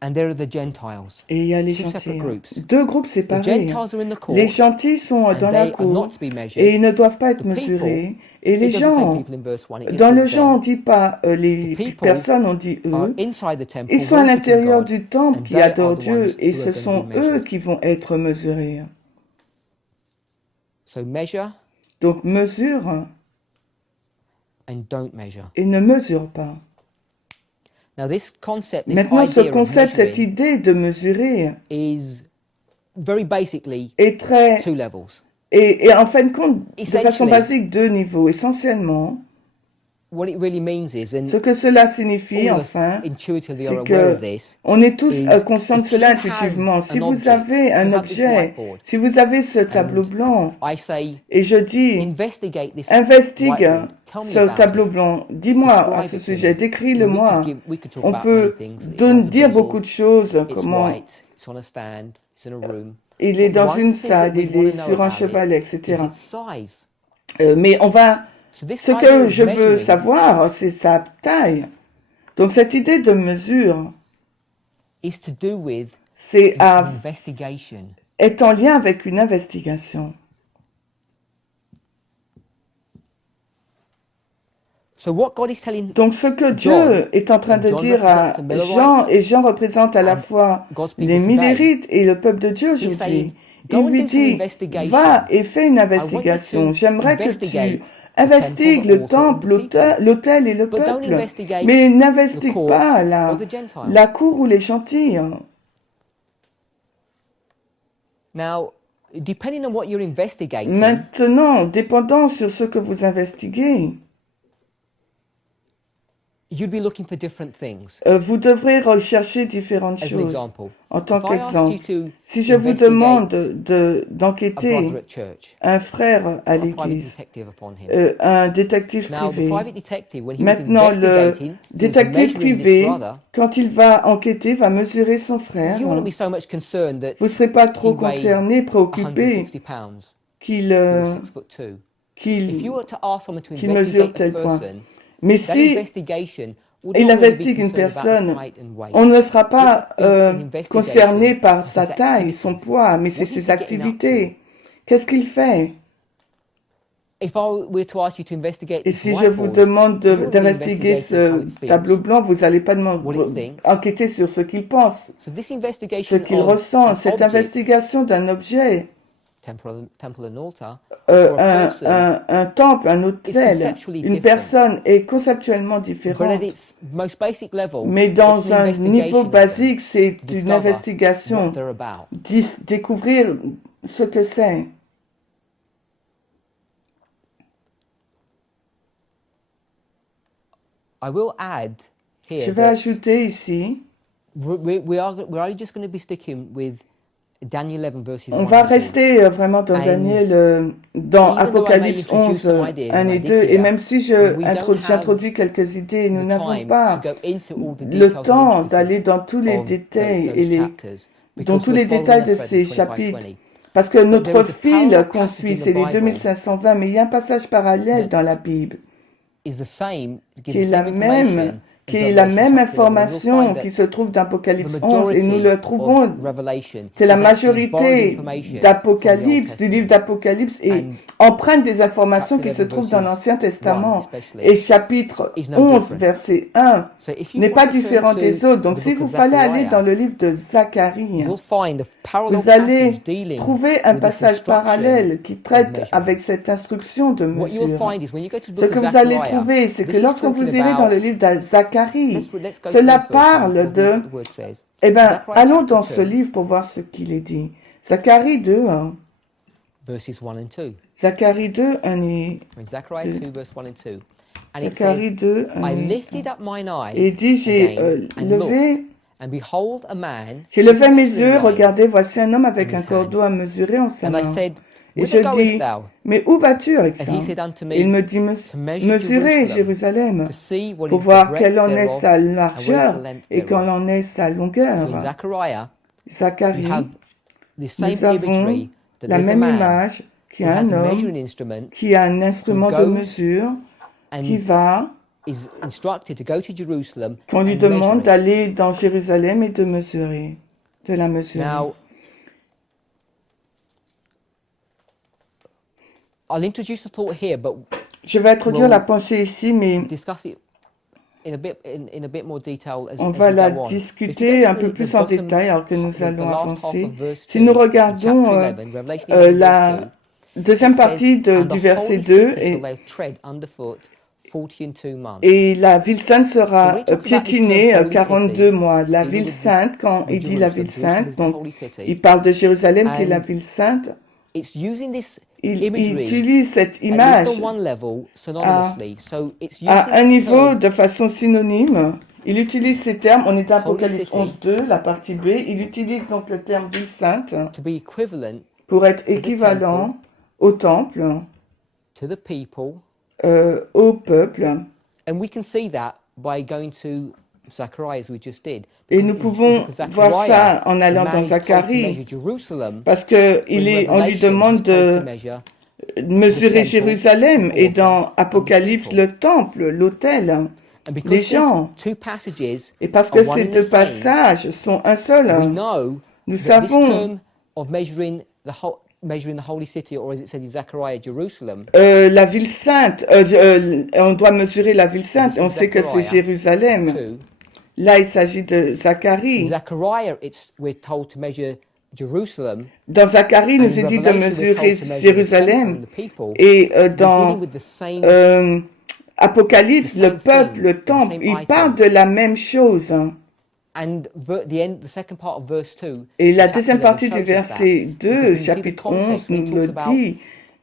And there are the Gentiles. Et il y a les Two gentils. separate groups. Deux groupes The séparés. Gentiles are in the court, Les gentils sont and dans la they are cour not to be measured. et ils ne doivent pas être The people, mesurés. Et les It doesn't say gens, people in verse 1, it just dans le says genre, on them. dit pas les The people personnes, on dit are eux. inside the temple, Ils sont à worshiping l'intérieur God, du temple and qui they are adorent the Dieu ones et who ce are going sont to be eux measured. qui vont être mesurés. So measure Donc mesure and don't measure. et ne mesure pas. Now this concept, this Maintenant, ce idea of concept, cette measuring idée de mesurer is very basically est très... two levels. Et en fin de compte, de façon Essentially, basique, deux niveaux. Essentiellement, what it really means is, and ce que cela signifie, all of us enfin, intuitively are c'est aware of que this, on est tous is conscients de if cela you have intuitivement. Si an vous object, avez un you have this objet, whiteboard, si vous avez ce tableau blanc, I say, et je dis, investigate this investigue whiteboard. Tell me ce about tableau it. blanc, dis-moi à Describe ce it to sujet, me. décris-le-moi. We could talk On about peut many things. It has a dire bezel, beaucoup de choses, it's comment white, it's on a stand, it's in a room. il est But dans one une thing that salle, we il want est to know sur un about it cheval, is etc. its size. Mais on va... So this Ce idea que of je veux measuring savoir, c'est sa taille. Donc cette idée de mesure, is to do with c'est an investigation. est en lien avec une investigation. So what God is telling Donc ce que Dieu John, est en train de John dire à represents the Millerites, Jean, et Jean représente à la and fois God's people les today, Millérites et le peuple de Dieu he's aujourd'hui. saying, Il go and lui do some dit, investigation. va et fais une I want you investigation. to J'aimerais que investigate tu investigues the le temple, the altar, and temple, the people. l'autel et le But don't peuple. investigate Mais the n'investigue court pas or the Gentiles. la cour ou les gentils. Now, depending on what you're investigating, Maintenant, dépendant sur ce que vous investiguez, you'd be looking for different things. Vous devrez rechercher différentes As an choses. example, En tant if I asked qu'exemple, you to si je vous demande investigate a d'enquêter brother at church, un frère à a private l'église, detective upon him. un détective Now, the privé, private detective, when he was maintenant le investigating, he was détective measuring this privé, brother. quand il va enquêter, va mesurer son frère. You wouldn't be so much concerned that Vous ne serez pas he trop weighed concerné, préoccupé 160 pounds. qu'il He was 6'2". If qu'il you were to ask someone to qu'il mesure investigate a tel point. person, Mais that si investigation would il not really be investigue une concerned about his personne, height and weight. on ne sera pas It would be an investigation concerné par of sa his taille, son activities. poids, mais c'est What is ses he getting up activités. Qu'est-ce qu'il fait? If I were to ask you to investigate Et this si je vous whiteboard, demande you wouldn't be d'investiguer investigating how ce it feels. tableau blanc, vous n'allez pas What it thinks. enquêter sur ce qu'il pense, So this ce investigation qu'il of ressent. an Cette object, investigation d'un objet, temple and altar, or a person, un temple, un hôtel, conceptually une different. personne est conceptuellement but différente. at its most basic level, Mais it's dans an un niveau investigation of them basique, c'est to une discover investigation, what they're about. découvrir ce que c'est. I will add here Je vais that ajouter ici, we're only just going to be sticking with Daniel 11 verses on 1 va and 2. rester vraiment dans And Daniel, dans even though I may Apocalypse introduce 11, some ideas, 1 and I et did 2, et here, même si we don't have j'introduis quelques idées, nous the n'avons time pas to go into all the le details and temps d'aller intricacies dans tous les of détails those et chapters, dans because tous we're les following détails a de thread ces of chapitres. 25:20. Parce que there notre is a fil parallel qu'on passage suit, in the c'est les Bible 2520, mais il y a un passage parallèle that dans la Bible is the same, qui gives est the la same même, information qui as est la Revelation même chapter 11. We'll information find qui that se trouve dans the Apocalypse 11 et nous majority le trouvons of Revelation que la is actually borrowed majorité information from the Old d'Apocalypse, du livre Testament. d'Apocalypse, est And empreinte des informations chapter qui se 11 trouvent dans verses l'Ancien 1 Testament. especially Et chapitre is no 11, different. verset 1, So if you n'est want pas to turn différent to des autres. Donc the si book vous of fallait aller dans Zechariah, le livre de Zacharie, you'll find a parallel vous allez passage dealing trouver un with this passage instruction parallèle qui of traite measuring. avec cette instruction de What you'll mesure. find is when you go to the Ce book que of vous allez Zechariah, trouver, c'est que this is lorsque talking vous irez dans le about, livre de Zacharie, let's go cela through first parle and de... read what the word says. Eh bien, Zechariah allons chapter dans ce 2, livre pour voir ce qu'il est dit. Zacharie 2, verses 1 and 2. Zacharie 2, 1 et Zechariah 2, verse 1 and 2. And it Zacharie says, 2, 1 I et lifted up mine Et eyes il dit, j'ai again and looked, levé, and behold a man j'ai levé mes measuring yeux, line. regardez, voici un homme avec in un his cordeau à mesurer en sa And I main. said, Et Whither je goest dis, thou? mais où vas-tu avec And ça? he said unto me, Il me dit, to measure mesurer Jerusalem, Jérusalem, to see what pour is the voir breadth quelle en est thereof, sa and what is largeur the length et quelle thereof. en est sa So in longueur. Zechariah, we Zacharie, have the same nous avons imagery that la there's a même man image qui who a has un a homme measuring instrument qui a un instrument de goes mesure qui and va, is instructed to go to Jerusalem qu'on lui and measure demande it. d'aller dans Jérusalem et de mesurer, de la mesurer. Now, I'll introduce the thought here, but Je vais introduire we'll la pensée ici, mais discuss it in a bit more detail as on we va go la on. If you discuter go un to peu the plus en bottom, détail alors que nous the allons last half avancer. of verse Si 2, nous in regardons chapter 11, Revelation 11, la verse 2, deuxième it says, partie "And du the verset holy 2, city shall they tread underfoot 42 months." et la ville sainte So sera when it talks about this piétinée term holy 42 city, mois. La dealing ville with this, sainte, quand il with dit la Jerusalem, ville Jerusalem sainte, is the donc holy city, il parle de Jérusalem qui est la and ville sainte, it's using this il imagery utilise cette at least image on one level synonymously. So it's using à un this niveau term de façon synonyme. Il utilise ces termes, on est dans Holy Apocalypse City 11.2, la partie B, il utilise donc le terme ville sainte to be equivalent pour être the équivalent au temple, to the people, au peuple. and we can see that by going to Zechariah as we just did. Et Because nous in the pouvons book of voir Zechariah, ça en the allant man dans is told to Zacharie, measure Jerusalem, parce que when on lui Revelation demande he's told de to measure mesurer the temple, Jérusalem, the et altar, dans and the Apocalypse, people. le temple, l'autel, And because les these gens. two passages Et parce are que one ces and the deux same, passages sont un seul, we know nous that this savons, term of measuring the holy city, or as it said in Zechariah, Jerusalem, la ville sainte, on doit mesurer la ville sainte, et on sait que c'est Jérusalem. too. Là, il s'agit de In Zacharie. Zechariah, we're told to measure Jerusalem. Dans Zacharie, il And nous in est dit de Revelation, we're mesurer told to measure the temple Jérusalem. and the people. Et We're dans dealing with the same Apocalypse, the le same peuple, thing, le the temple, same il item. parle de la même chose. and the second part of verse 2. Et la chapter deuxième 11 partie du shows us that. verset Because 2, when you see the chapitre context, 11, when nous it le talks about dit.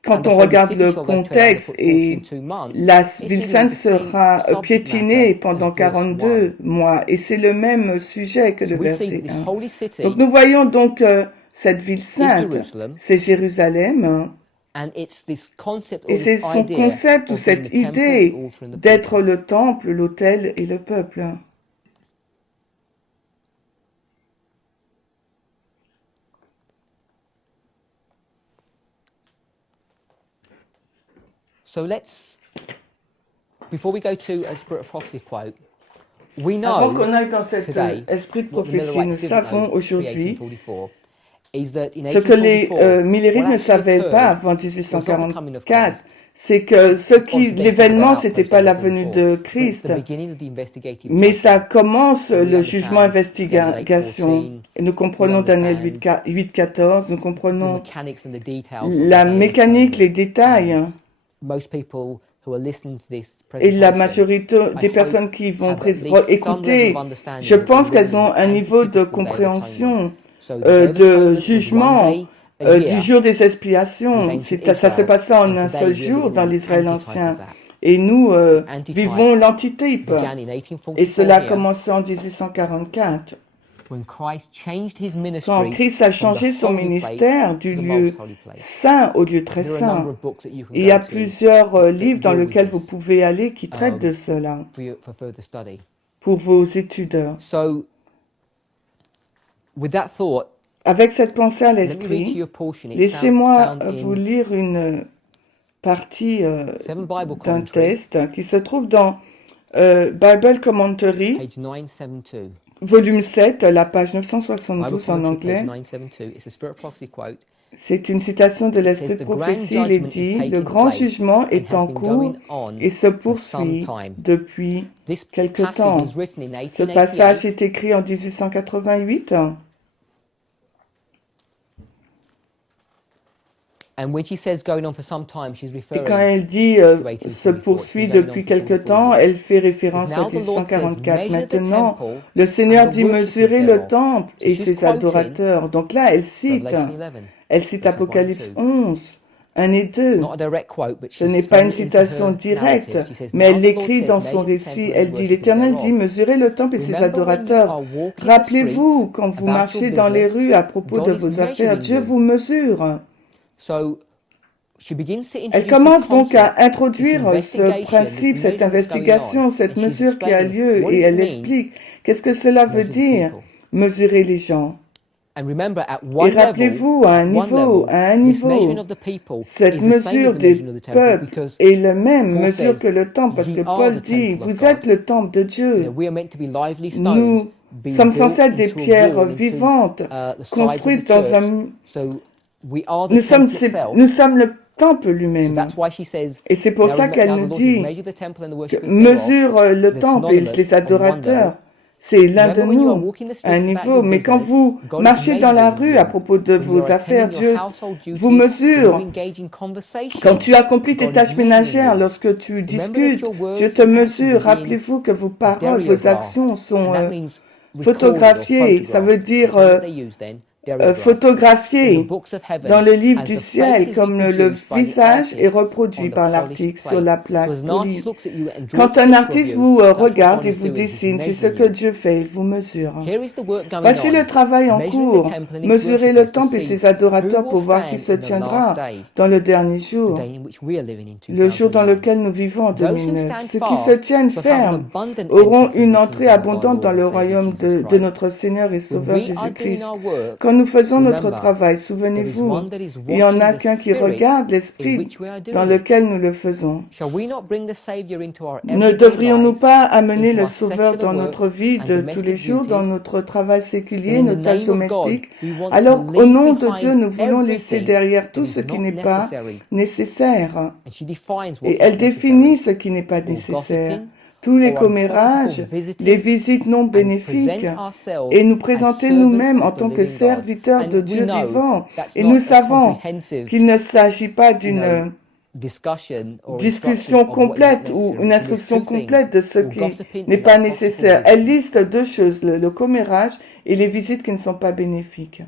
quand on regarde le contexte, et la ville sainte sera piétinée pendant 42 mois. Et c'est le même sujet que le verset 1. Donc nous voyons donc cette ville sainte, c'est Jérusalem. Et c'est son concept ou cette idée d'être le temple, l'autel et le peuple. So let's, before we go to a Spirit of Prophecy quote, we know avant qu'on aille dans cet today, esprit de what the prophétie, Millerites nous didn't savons know aujourd'hui pre-1844 is that in ce que les 1844, Millerites what ne actually savaient pas occurred avant was not the coming of 1844, Christ. c'est que Once again, l'événement, talk about c'était pas la venue de post-1844, but it's Christ, the beginning of the investigative mais ça judgment. commence So we le jugement understand Daniel investigation. 8:14, Et nous comprenons we Daniel understand 8:14, nous the comprenons mechanics and the details of la the Day of mécanique, les Atonement. détails. Most people who are listening to this Et la presentation, majorité I des hope, personnes qui vont have at least some level of écouter, understanding je that we're pense qu'elles living in ont the un niveau de anti-typical Day of Atonement. compréhension So the Day of de Atonement was one jugement day a du year jour des with expiations. ancient Ça se Israel, passait en and un today seul we're jour living dans in the l'Israël antitype ancien. of that. Et nous The antitype vivons l'antitype. began in Et 1844 cela a here, commencé en 1844, when Christ changed his quand ministry Christ a from the changé son holy place ministère du to the lieu most holy place. saint au lieu très There are a number saint. of books that you can Et il y a go to plusieurs that livres dans deal with lesquels vous this pouvez aller qui traitent de cela for further study. pour vos études. So, with that thought, Avec cette pensée à let me read to l'esprit, you a portion. It's laissez-moi found vous in lire une partie 7 Bible d'un Commentary, texte qui se trouve dans Bible Commentary, page 972. volume 7, la page Bible 972 en Commentary, page anglais. 972. It's a Spirit Prophecy quote. C'est une citation de It l'esprit says, de "The grand prophétie. Il est judgment is dit, le taking grand place jugement and est has en been cours going on et se for some poursuit time." depuis This quelque passage temps. was written in Ce passage 1888. est écrit en 1888. And when she says going on for some time, she's Et referring quand elle dit se poursuit depuis quelque temps, elle fait référence à 1844. Maintenant, le Seigneur dit mesurer le temple et ses adorateurs. Donc là, elle cite Apocalypse 11, 1 et 2. Ce n'est pas une citation directe, mais elle l'écrit dans son récit. Elle dit, l'Éternel dit, mesurez le temple et ses adorateurs. Rappelez-vous, quand vous marchez dans les rues à propos de vos affaires, Dieu vous mesure. Elle commence donc à introduire ce principe, cette investigation, cette mesure qui a lieu, et elle explique qu'est-ce que cela veut dire, mesurer les gens. Et rappelez-vous, à un niveau, cette mesure des peuples est la même mesure que le temple, parce que Paul dit, vous êtes le temple de Dieu. Nous sommes censés être des pierres vivantes, construites dans un... Nous sommes le temple lui-même. Et c'est pour ça qu'elle nous dit, mesure le temple et les adorateurs. C'est l'un de nous, à un niveau. Mais quand vous marchez dans la rue à propos de vos affaires, Dieu vous mesure. Quand tu accomplis tes tâches ménagères, lorsque tu discutes, Dieu te mesure. Rappelez-vous que vos paroles, vos actions sont photographiées. Ça veut dire photographié dans le livre du ciel, comme le visage est reproduit par l'artiste sur la plaque polie. Quand un artiste vous regarde et vous dessine, c'est ce que Dieu fait, il vous mesure. Voici le travail en cours. Mesurez le temple et ses adorateurs pour voir qui se tiendra dans le dernier jour, le jour dans lequel nous vivons en 2009. Ceux qui se tiennent fermes auront une entrée abondante dans le royaume de notre Seigneur et Sauveur Jésus-Christ. Quand nous faisons notre travail, souvenez-vous, il y en a qu'un qui regarde l'esprit dans lequel nous le faisons. Ne devrions-nous pas amener le Sauveur dans notre vie de tous les jours, dans notre travail séculier, nos tâches domestiques? Alors, au nom de Dieu, nous voulons laisser derrière tout ce qui n'est pas nécessaire. Et elle définit ce qui n'est pas nécessaire. Tous les commérages, les visites non bénéfiques, et nous présenter nous-mêmes en tant que serviteurs de Dieu vivant. Et nous savons qu'il ne s'agit pas d'une discussion complète ou une instruction complète de ce qui n'est pas nécessaire. Elle liste deux choses, le commérage et les visites qui ne sont pas bénéfiques.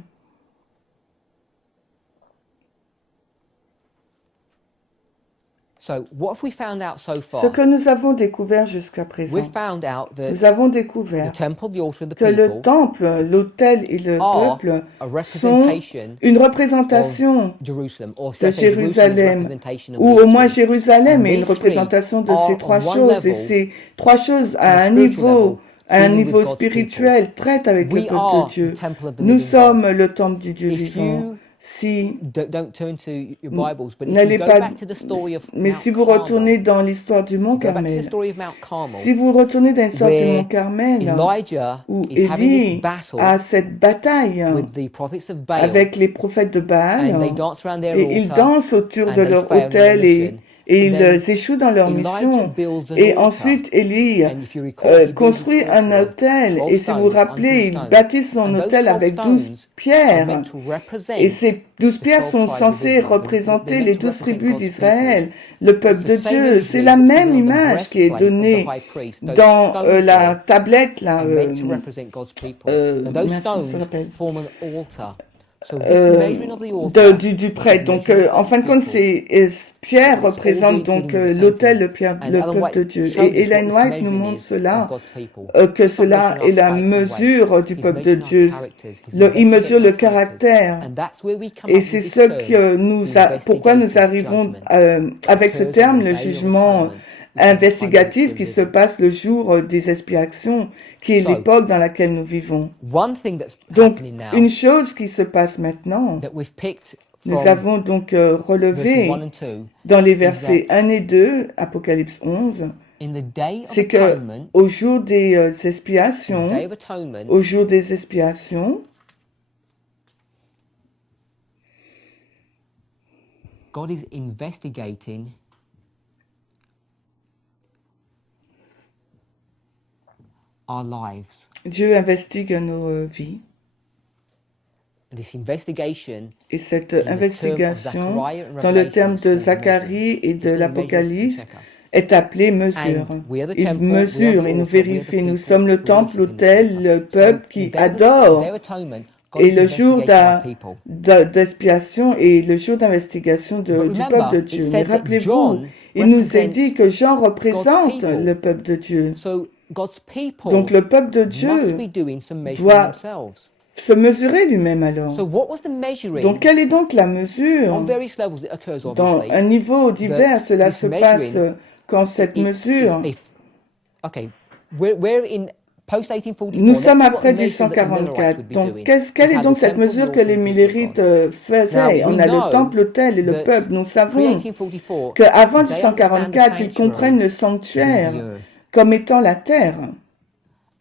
So, what have we found out so far? Ce que nous avons découvert jusqu'à présent, We've found out that nous avons the découvert temple, the altar, and the que le people temple, l'autel et le are peuple a sont representation une of représentation Jerusalem, or should de I say Jerusalem's Jérusalem, representation of ou these au moins three. Jérusalem And est une these three représentation de are ces trois on one choses, et level, ces trois choses on à a un spiritual level, niveau, à un dealing with niveau God's spirituel, traitent avec le We peuple de are Dieu. the temple of the Nous living sommes God. le temple du Dieu If vivant. you Si don't turn to your Bibles, but if you n'allez go pas, back to the story of mais Mount si vous Carmel, retournez dans l'histoire du mont go back to the Carmel, story of Mount Carmel, si vous retournez dans l'histoire du mont where Carmel, Elijah où is having this Élie battle a cette bataille with the prophets of Baal, avec les prophètes de Baal, and they dance around their et ils altar, dansent autour and de they leur fail in their autel mission. et And then ils échouent dans leur Elijah mission. builds an Et altar. ensuite, Élie And if you recall, he builds construit his un altar autel. on Et si vous 12 vous stones, on rappelez, 12 il stones. bâtit son And those autel 12 avec 12 stones are pierres. meant to Et represent ces 12 the pierres 12 sont tribes of censées Israel. They're représenter meant les to 12 represent tribus God's d'Israël, people. le peuple It's de the same Dieu. C'est imagery la that's même given on the image qui est breastplate of the donnée high priest. Those dans stones la there tablette, là, are meant to represent God's people. And those mince, comment ça stones s'appelle form an altar. So this measuring of the altar du is prêtre. Donc, measuring en God's fin de compte, people. Pierre It's all représente donc dealing with the same l'autel, thing. And le Ellen peuple White de Dieu. showed Et us what Ellen this White nous measuring montre is cela, of God's people. que It's not cela measuring est la our height and weight. mesure du He's peuple de measuring our Dieu. characters. He's Il investigating mesure le our characters. caractère. And that's where we come Et up c'est with this ce term, que pourquoi nous investigative arrivons judgment. avec ce Occurs on terme, the le Day of jugement Atonement, which is the time in which investigatif we're qui se living. passe le jour des expiations, qui est So, l'époque dans laquelle nous vivons. one thing that's Donc, happening now une chose qui se passe maintenant, that we've picked nous from avons donc verses 1 relevé and 2 dans les is versets that 1 et 2, Apocalypse 11, in the Day of c'est que Atonement, au jour des in the Day expiations, of Atonement, au jour des expiations, God is investigating our lives. Dieu investigue nos vies. This investigation, Et cette in the term of investigation, Zechariah and dans le terme Revelation, de is called Zacharie et measuring. de It's called measure us and l'Apocalypse, check us. est appelée mesure. And we are the Il temple, we are mesure the et nous altar, we are the vérifie. Nous people sommes le who temple, worship in the l'autel, temple. le So, peuple in qui the Day of adore. Atonement, God Et is le jour investigating our people. d'expiation et le jour d'investigation But du remember, peuple de it Dieu. Mais said that rappelez-vous, John il nous est represents dit que Jean représente people. le peuple de Dieu. So God's people Donc le peuple de must Dieu be doing some measuring doit themselves. se mesurer lui-même alors. So what was the measuring? Donc quelle est donc la mesure? On various levels it occurs Dans obviously. un niveau divers, But cela this se passe measuring, quand cette mesure... Okay, we're in post-1844. Nous Let's sommes see what après the measure that the Millerites 1844. would be Donc, doing. quelle They est had donc the cette temple, the mesure que altar, les and the people of millérites God. faisaient? Now, On we a know le temple, l'autel et le that peuple. Nous savons pre-1844, qu'avant they understand the 1844, ils comprennent le sanctuaire being the earth. comme étant la terre.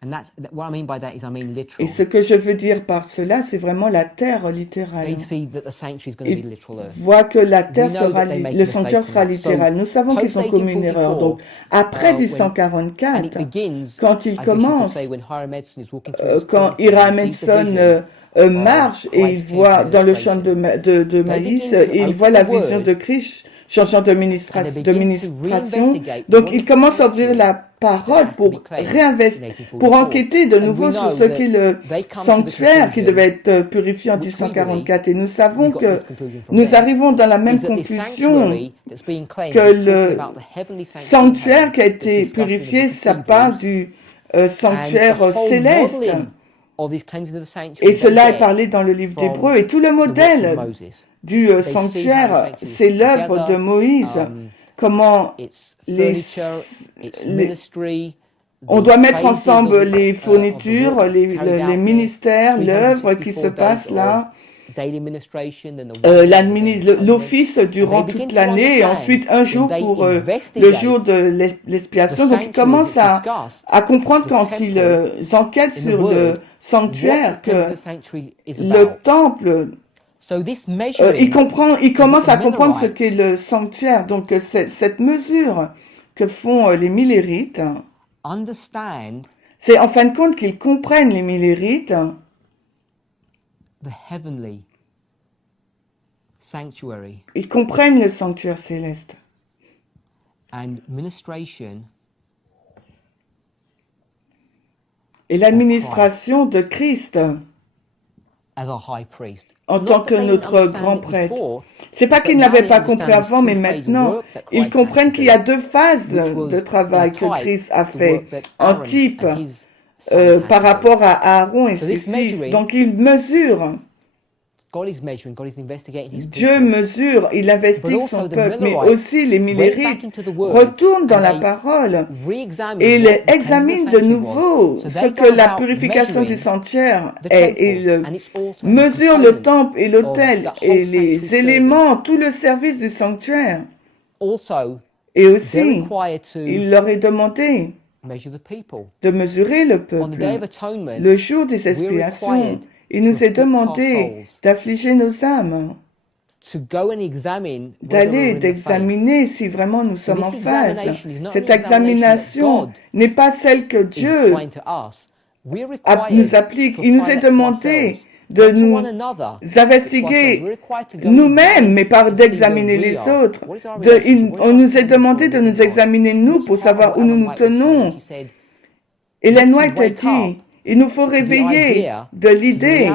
And that's what I mean by that is I mean Et literal. ce que je veux dire par cela, c'est vraiment la terre littérale. They see that the sanctuary is going to be Ils literal earth. voient que la terre We know sera, that they make le a sanctuaire mistake sera on that. So, littéral. Nous savons qu'ils ont commis une erreur. Donc, après when- and 1844, it begins, quand I il guess you could commence, say, when Hiram Edson is walking through the quand cornfield Hiram and he sees the Edson vision marche of et il Christ voit changing dans le champ administration. de maïs, begin to et il open voit la the vision word de Christ changeant and they begin to d'administration. reinvestigate Donc what il is the commence à ouvrir sanctuary la parole that has to pour be cleansed réinvestir, in 1844. pour enquêter de And nouveau we sur know ce qu'est le that they come to the sanctuaire qui conclusion, devait être purifié en which we 1844. Et nous we savons got que this conclusion from nous them, arrivons dans la même is that this conclusion sanctuary that's being cleansed que is talking le about the heavenly sanctuary in sanctuaire heaven qui a that's été discussed in the purifié, book of ça part Hebrews. du And sanctuaire the whole céleste. modeling of this cleansing of the sanctuary Et they cela est get parlé dans le livre from d'Hébreux. Et tout le the works of modèle Moses. du They see how the sanctuaire, sanctuary c'est is l'œuvre together, de Moïse. Comment its les, furniture, its les- ministry, on the doit mettre phases ensemble of its, les of the fournitures, work that's carried les out there, ministères, l'œuvre qui se 364 passe days là, of daily administration, then the wonders and the atonement. l'office durant And they begin toute to l'année, et understand ensuite un jour when they pour le investigate jour de l'expiation. the Donc ils commencent sanctuaries that's discussed, à comprendre the quand temple, ils enquêtent in the sur le word, sanctuaire what the cleansing of que the sanctuary is le about. temple, So this measuring il commence à the comprendre ce Millerites qu'est le sanctuaire. Donc cette mesure que font les millérites, understand c'est en fin de compte qu'ils comprennent les millérites the heavenly sanctuary ils comprennent le sanctuaire céleste. and ministration Et l'administration de Christ, en tant que notre grand prêtre. C'est pas qu'ils n'avaient pas compris avant, mais maintenant, ils comprennent qu'il y a deux phases de travail que Christ a fait en type par rapport à Aaron et ses fils. Donc, ils mesurent. Dieu mesure, il investigue son peuple, mais aussi les Millérites retournent dans la parole et ils examinent de nouveau ce que la purification du sanctuaire est. Ils mesurent le temple et l'autel et les éléments, tout le service du sanctuaire. Et aussi, il leur est demandé de mesurer le peuple. Le jour des expiations, il nous est demandé d'affliger nos âmes, d'examiner si vraiment nous sommes en phase. Cette examination n'est pas celle que Dieu nous applique. Il nous est demandé de nous investiguer nous-mêmes, mais pas d'examiner les autres. On nous est demandé de nous examiner nous pour savoir où nous nous tenons. Hélène White a dit, il nous faut réveiller de l'idée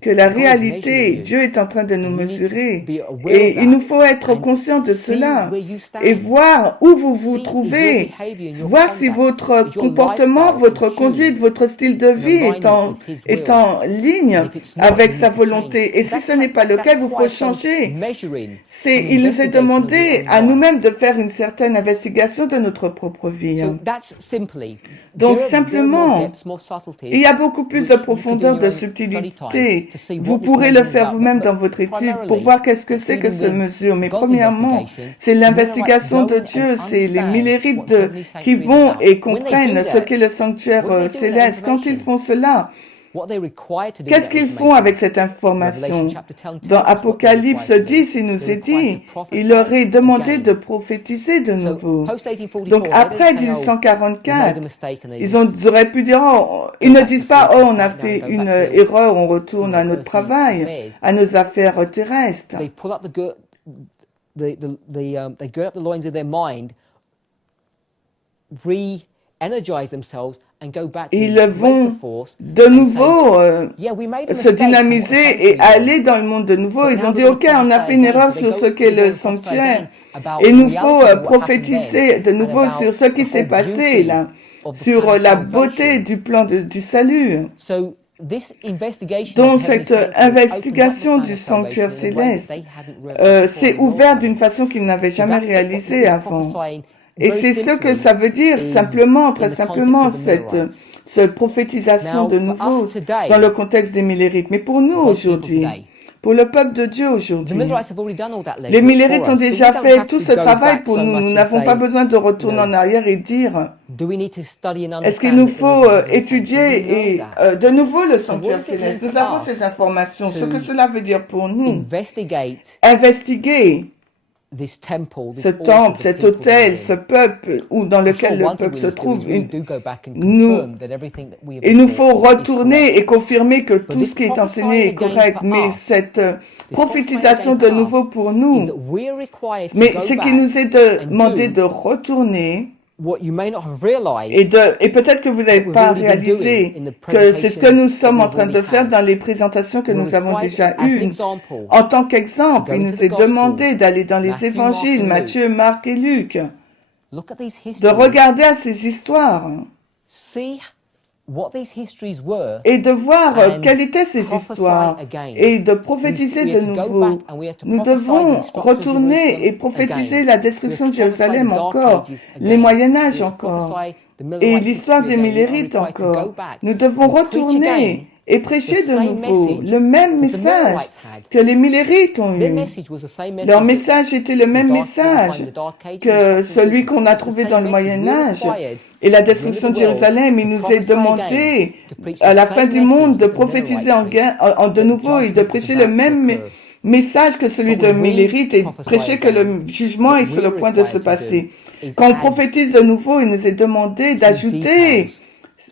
que la réalité, Dieu est en train de nous mesurer. Et il nous faut être conscient de cela et voir où vous vous trouvez, voir si votre comportement, votre conduite, votre style de vie est en ligne avec sa volonté. Et si ce n'est pas le cas, il vous faut changer. Il nous est demandé à nous-mêmes de faire une certaine investigation de notre propre vie. Donc simplement, il y a beaucoup plus de profondeur, de subtilité. Vous pourrez le faire vous-même dans votre étude pour voir qu'est-ce que c'est que ce mesure. Mais premièrement, c'est l'investigation de Dieu, c'est les millérites qui vont et comprennent ce qu'est le sanctuaire céleste. Quand ils font cela, qu'est-ce qu'ils font avec cette information? Dans Apocalypse 10, il nous est dit, il leur est demandé de prophétiser de nouveau. Donc après 1844, ils auraient pu dire, ils ne disent pas, on a fait une erreur, on retourne à notre travail, à nos affaires terrestres. Ils vont de nouveau se dynamiser et aller dans le monde de nouveau. Ils ont dit, OK, on a fait une erreur sur ce qu'est le sanctuaire. Et il nous faut prophétiser de nouveau sur ce qui s'est passé là, sur la beauté du plan du salut. Donc cette investigation du sanctuaire céleste s'est ouverte d'une façon qu'ils n'avaient jamais réalisée avant. Et c'est ce que ça veut dire très simplement, cette prophétisation de nouveau dans le contexte des millérites. Mais pour nous aujourd'hui, pour le peuple de Dieu aujourd'hui, les millérites ont déjà fait tout ce travail pour nous. Nous n'avons pas besoin de retourner en arrière et dire, est-ce qu'il nous faut étudier et de nouveau le sanctuaire céleste? Nous avons ces informations. Ce que cela veut dire pour nous, investiguer ce temple, cet autel, ce peuple dans lequel le peuple se trouve, il nous faut retourner et confirmer que tout ce qui est enseigné est correct, mais cette prophétisation de nouveau pour nous, mais ce qui nous est demandé de retourner, et peut-être que vous n'avez pas réalisé que c'est ce que nous sommes en train de faire dans les présentations que nous avons déjà eues. En tant qu'exemple, il nous est demandé d'aller dans les évangiles, Matthieu, Marc et Luc, de regarder à ces histoires et de voir quelles étaient ces histoires et de prophétiser de nouveau. Nous devons retourner et prophétiser la destruction de Jérusalem encore, les Moyen-Âge encore, et l'histoire des millérites encore. Nous devons retourner et prêcher de nouveau le même message que les millérites ont eu. Leur message était le même message que celui qu'on a trouvé dans le Moyen-Âge. Et la destruction de Jérusalem, il nous est demandé à la fin du monde de prophétiser de nouveau et de prêcher le même message que celui de millérites et prêcher que le jugement est sur le point de se passer. Quand on prophétise de nouveau, il nous est demandé d'ajouter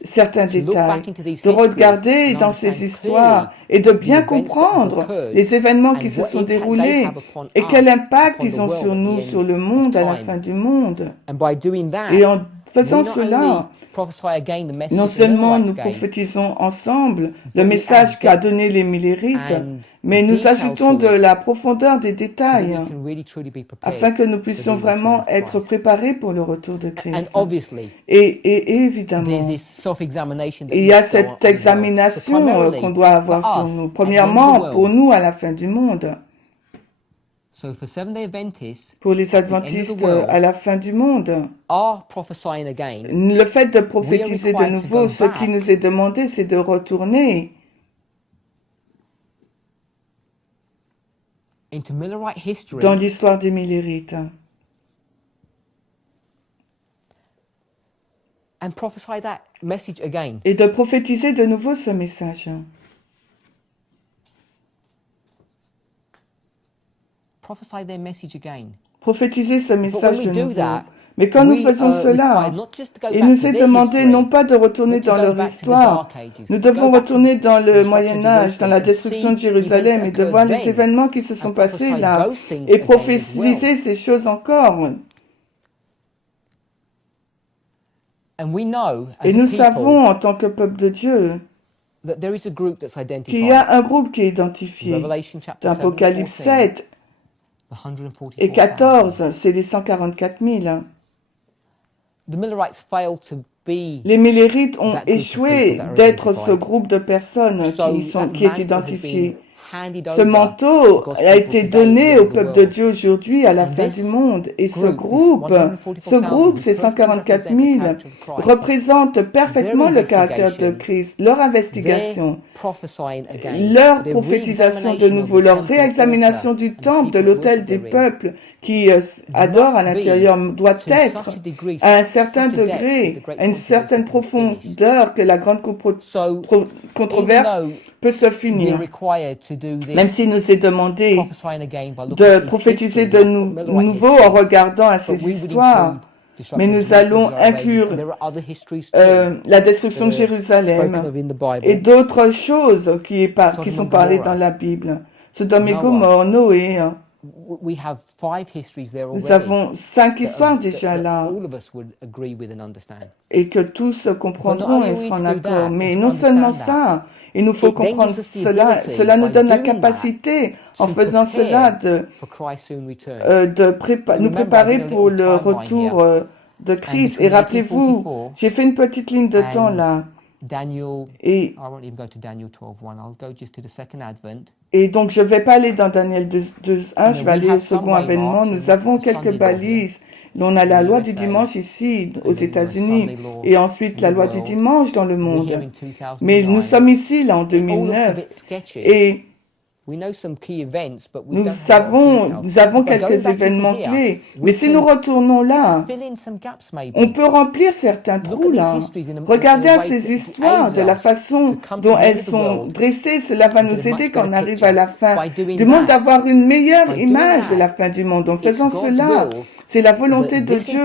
certains détails, de regarder dans ces histoires et de bien comprendre les événements qui se sont déroulés et quel impact ils ont sur nous, sur le monde, à la fin du monde. Et en faisant cela, Non seulement nous prophétisons ensemble le message qu'a donné les Millérites, mais nous ajoutons de la profondeur des détails afin que nous puissions vraiment être préparés pour le retour de Christ. Et évidemment, il y a cette examination qu'on doit avoir sur nous. Premièrement, pour nous à la fin du monde. Pour les adventistes à la fin du monde, le fait de prophétiser de nouveau, ce qui nous est demandé, c'est de retourner dans l'histoire des Millérites et de prophétiser de nouveau ce message. Prophétiser ce message de nouveau. Mais quand nous faisons cela, il nous est demandé non pas de retourner dans leur histoire, nous devons retourner dans le Moyen-Âge, dans la destruction de Jérusalem et de voir les événements qui se sont passés là et prophétiser ces choses encore. Et nous savons en tant que peuple de Dieu qu'il y a un groupe qui est identifié. Dans Apocalypse 7 et 14, c'est les 144 000. Les Millérites ont échoué d'être ce groupe de personnes qui est identifié. Ce manteau a été donné au peuple de Dieu aujourd'hui à la fin du monde. Et ce groupe, ces 144 000, représente parfaitement le caractère de Christ, leur investigation, leur prophétisation de nouveau, leur réexamination du temple, de l'autel des peuples qui adorent à l'intérieur doit être à un certain degré, à une certaine profondeur que la grande controverse peut se finir. Même s'il nous est demandé de prophétiser de nouveau en regardant à ces histoires, mais nous allons inclure la destruction de Jérusalem et d'autres choses qui sont parlées dans la Bible. Sodome et Gomorrhe, Noé. Nous avons 5 histoires déjà là et que tous comprendront et seront en accord. Mais non seulement ça, il nous faut comprendre cela. Cela nous donne la capacité, en faisant cela, de nous préparer pour le retour de Christ. Et rappelez-vous, j'ai fait une petite ligne de temps là. Et donc, je ne vais pas aller dans Daniel 2.1, je vais aller au second avènement. Nous avons quelques balises. On a la loi du dimanche ici, aux États-Unis, et ensuite la loi du dimanche dans le monde. Mais nous sommes ici, là, en 2009, et nous avons quelques événements clés, mais si nous retournons là, on peut remplir certains trous là. Regardez à ces histoires, de la façon dont elles sont dressées, cela va nous aider quand on arrive à la fin du monde d'avoir une meilleure image de la fin du monde. En faisant cela, c'est la volonté de Dieu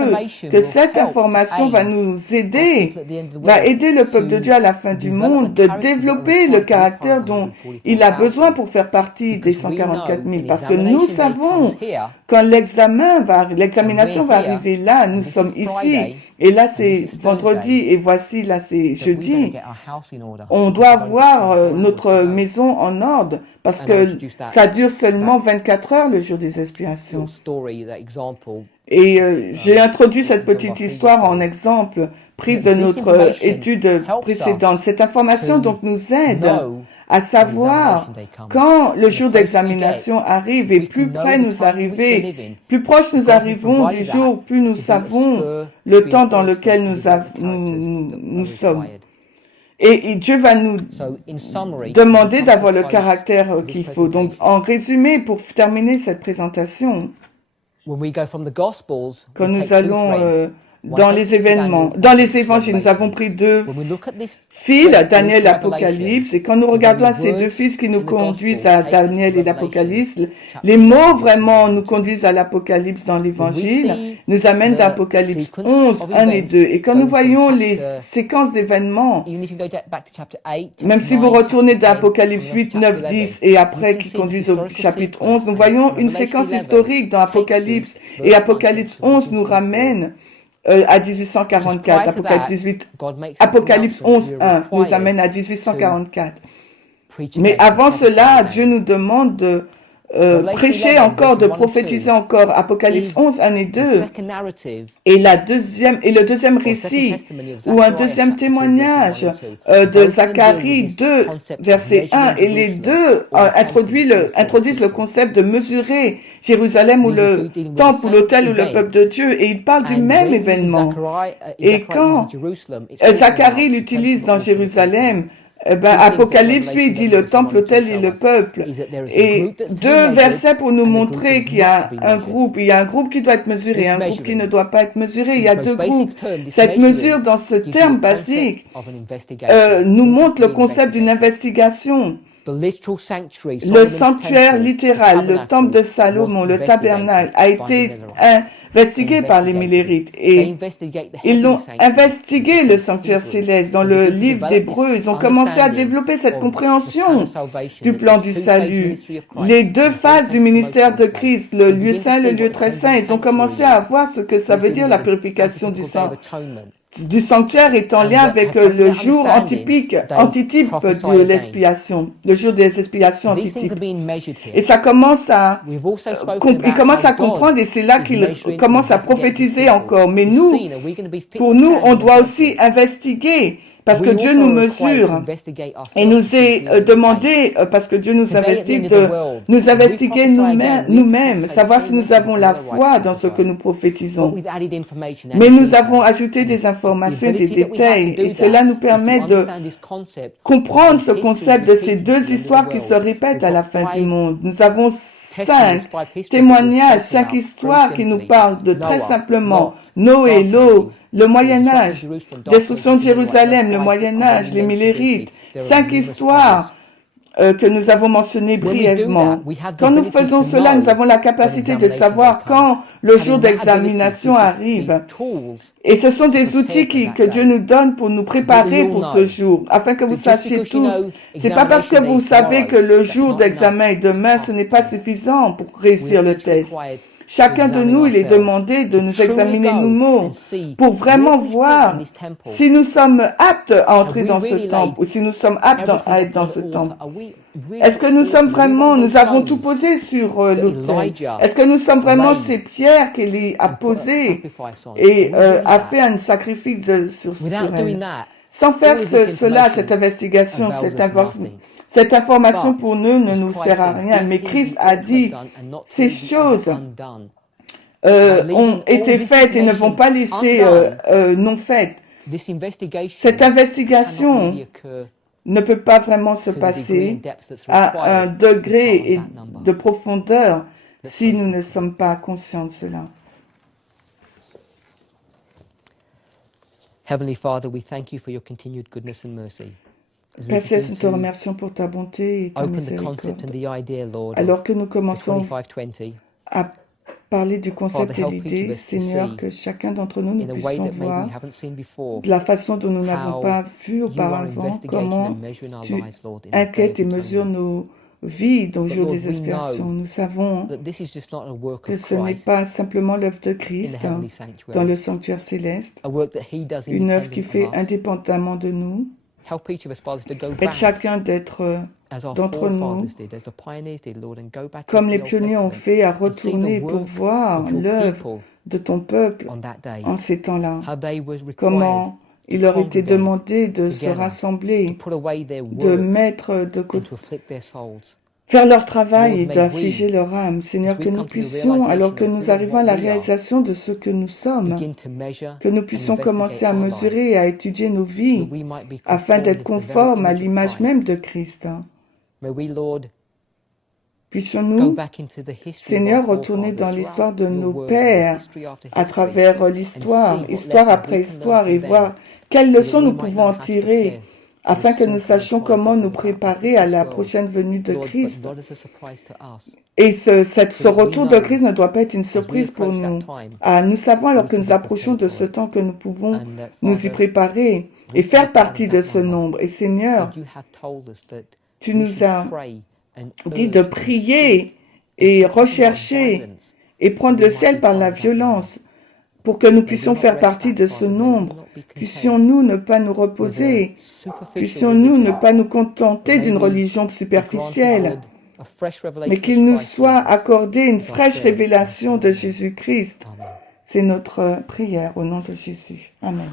que cette information va nous aider, va aider le peuple de Dieu à la fin du monde de développer le caractère dont il a besoin pour faire partie des 144 000. Parce que nous savons, quand l'examination va arriver là, nous sommes ici, et là c'est vendredi, et voici là c'est jeudi, on doit avoir notre maison en ordre, parce que ça dure seulement 24 heures le jour des expiations. Et j'ai introduit cette petite histoire en exemple, prise de notre étude précédente. Cette information donc nous aide à savoir quand le jour d'examination arrive et plus près nous arrivons, plus proche nous arrivons du jour, plus nous savons le temps dans lequel nous sommes. Et Dieu va nous demander d'avoir le caractère qu'il faut. Donc, en résumé, pour terminer cette présentation, quand nous allons dans les événements, dans les évangiles, nous avons pris 2 fils, Daniel et l'Apocalypse, et quand nous regardons à ces 2 fils qui nous conduisent à Daniel et l'Apocalypse, les mots vraiment nous conduisent à l'Apocalypse dans l'évangile, nous amènent d'Apocalypse 11, 1 et 2. Et quand nous voyons les séquences d'événements, même si vous retournez d'Apocalypse 8, 9, 10 et après qui conduisent au chapitre 11, nous voyons une séquence historique dans Apocalypse, et Apocalypse 11 nous ramène à 1844. Apocalypse 11:1 nous amène à 1844. Mais avant cela, Dieu nous demande de prêcher encore, de prophétiser encore. Apocalypse 11, 1 et 2. Et le deuxième récit, ou un deuxième témoignage de Zacharie 2, verset 1. Et les deux introduisent le concept de mesurer Jérusalem ou le temple ou l'autel ou le peuple de Dieu. Et ils parlent du même événement. Et quand Zacharie l'utilise dans Jérusalem, Apocalypse, lui, dit le temple, l'autel et le peuple. Et deux versets pour nous montrer qu'il y a un groupe. Il y a un groupe qui doit être mesuré, un groupe qui ne doit pas être mesuré. Il y a deux groupes. Cette mesure, dans ce terme basique, nous montre le concept d'une investigation. Le sanctuaire littéral, le temple de Salomon, le tabernacle, a été investigué par les Millérites. Et ils l'ont investigué, le sanctuaire céleste. Dans le livre d'Hébreux, ils ont commencé à développer cette compréhension du plan du salut. Les deux phases du ministère de Christ, le lieu saint, le lieu très saint, ils ont commencé à voir ce que ça veut dire la purification du sanctuaire est en lien avec le jour antitype de l'expiation, le jour des expiations antitypes. Et ça commence à, il commence à comprendre et c'est là qu'il commence à prophétiser encore. Mais nous, pour nous, on doit aussi investiguer. Parce que Dieu nous mesure et nous est demandé, parce que Dieu nous investigue, de nous investiguer nous-mêmes, savoir si nous avons la foi dans ce que nous prophétisons. Mais nous avons ajouté des informations et des détails, et cela nous permet de comprendre ce concept de ces deux histoires qui se répètent à la fin du monde. Nous avons 5 témoignages, 5 histoires qui nous parlent de très simplement Noé, l'eau, le Moyen-Âge, destruction de Jérusalem, le Moyen-Âge, les Millérites, 5 histoires que nous avons mentionnées brièvement. Quand nous faisons cela, nous avons la capacité de savoir quand le jour d'examination arrive. Et ce sont des outils que Dieu nous donne pour nous préparer pour ce jour, afin que vous sachiez tous. C'est pas parce que vous savez que le jour d'examen est demain, ce n'est pas suffisant pour réussir le test. Chacun de nous, il est demandé de nous examiner nous-mêmes pour vraiment voir si nous sommes aptes à entrer dans ce temple ou si nous sommes aptes à être dans ce temple. Est-ce que nous sommes vraiment, nous avons tout posé sur l'autel? Est-ce que nous sommes vraiment ces pierres qu'il a posées et a fait un sacrifice sur elle? Sans faire cela, cette investigation, cette information pour nous ne nous sert à rien. Mais Christ a dit, ces choses ont été faites et ne vont pas laisser non faites. Cette investigation ne peut pas vraiment se passer à un degré de profondeur si nous ne sommes pas conscients de cela. Heavenly Father, we thank you for your continued goodness and mercy. Père Céleste, nous te remercions pour ta bonté et ta miséricorde. Alors que nous commençons à parler du concept et l'idée, Seigneur, que chacun d'entre nous, nous puissions voir de la façon dont nous n'avons pas vu auparavant, comment tu inquiètes et mesures nos vies au jour des expiations. Nous savons que ce n'est pas simplement l'œuvre de Christ dans le sanctuaire céleste, une œuvre qui fait indépendamment de nous. Aide chacun d'entre nous, comme les pionniers ont fait, à retourner pour voir l'œuvre de ton peuple en ces temps-là. Comment il leur était demandé de se rassembler, de mettre de côté, faire leur travail et d'affliger leur âme. Seigneur, que nous puissions, alors que nous arrivons à la réalisation de ce que nous sommes, que nous puissions commencer à mesurer et à étudier nos vies afin d'être conformes à l'image même de Christ. Puissions-nous, Seigneur, retourner dans l'histoire de nos pères à travers l'histoire, histoire après histoire, et voir quelles leçons nous pouvons en tirer afin que nous sachions comment nous préparer à la prochaine venue de Christ. Et ce retour de Christ ne doit pas être une surprise pour nous. Nous savons alors que nous approchons de ce temps que nous pouvons nous y préparer et faire partie de ce nombre. Et Seigneur, tu nous as dit de prier et rechercher et prendre le ciel par la violence pour que nous puissions faire partie de ce nombre. Puissions-nous ne pas nous reposer, puissions-nous ne pas nous contenter d'une religion superficielle, mais qu'il nous soit accordé une fraîche révélation de Jésus-Christ. C'est notre prière au nom de Jésus. Amen.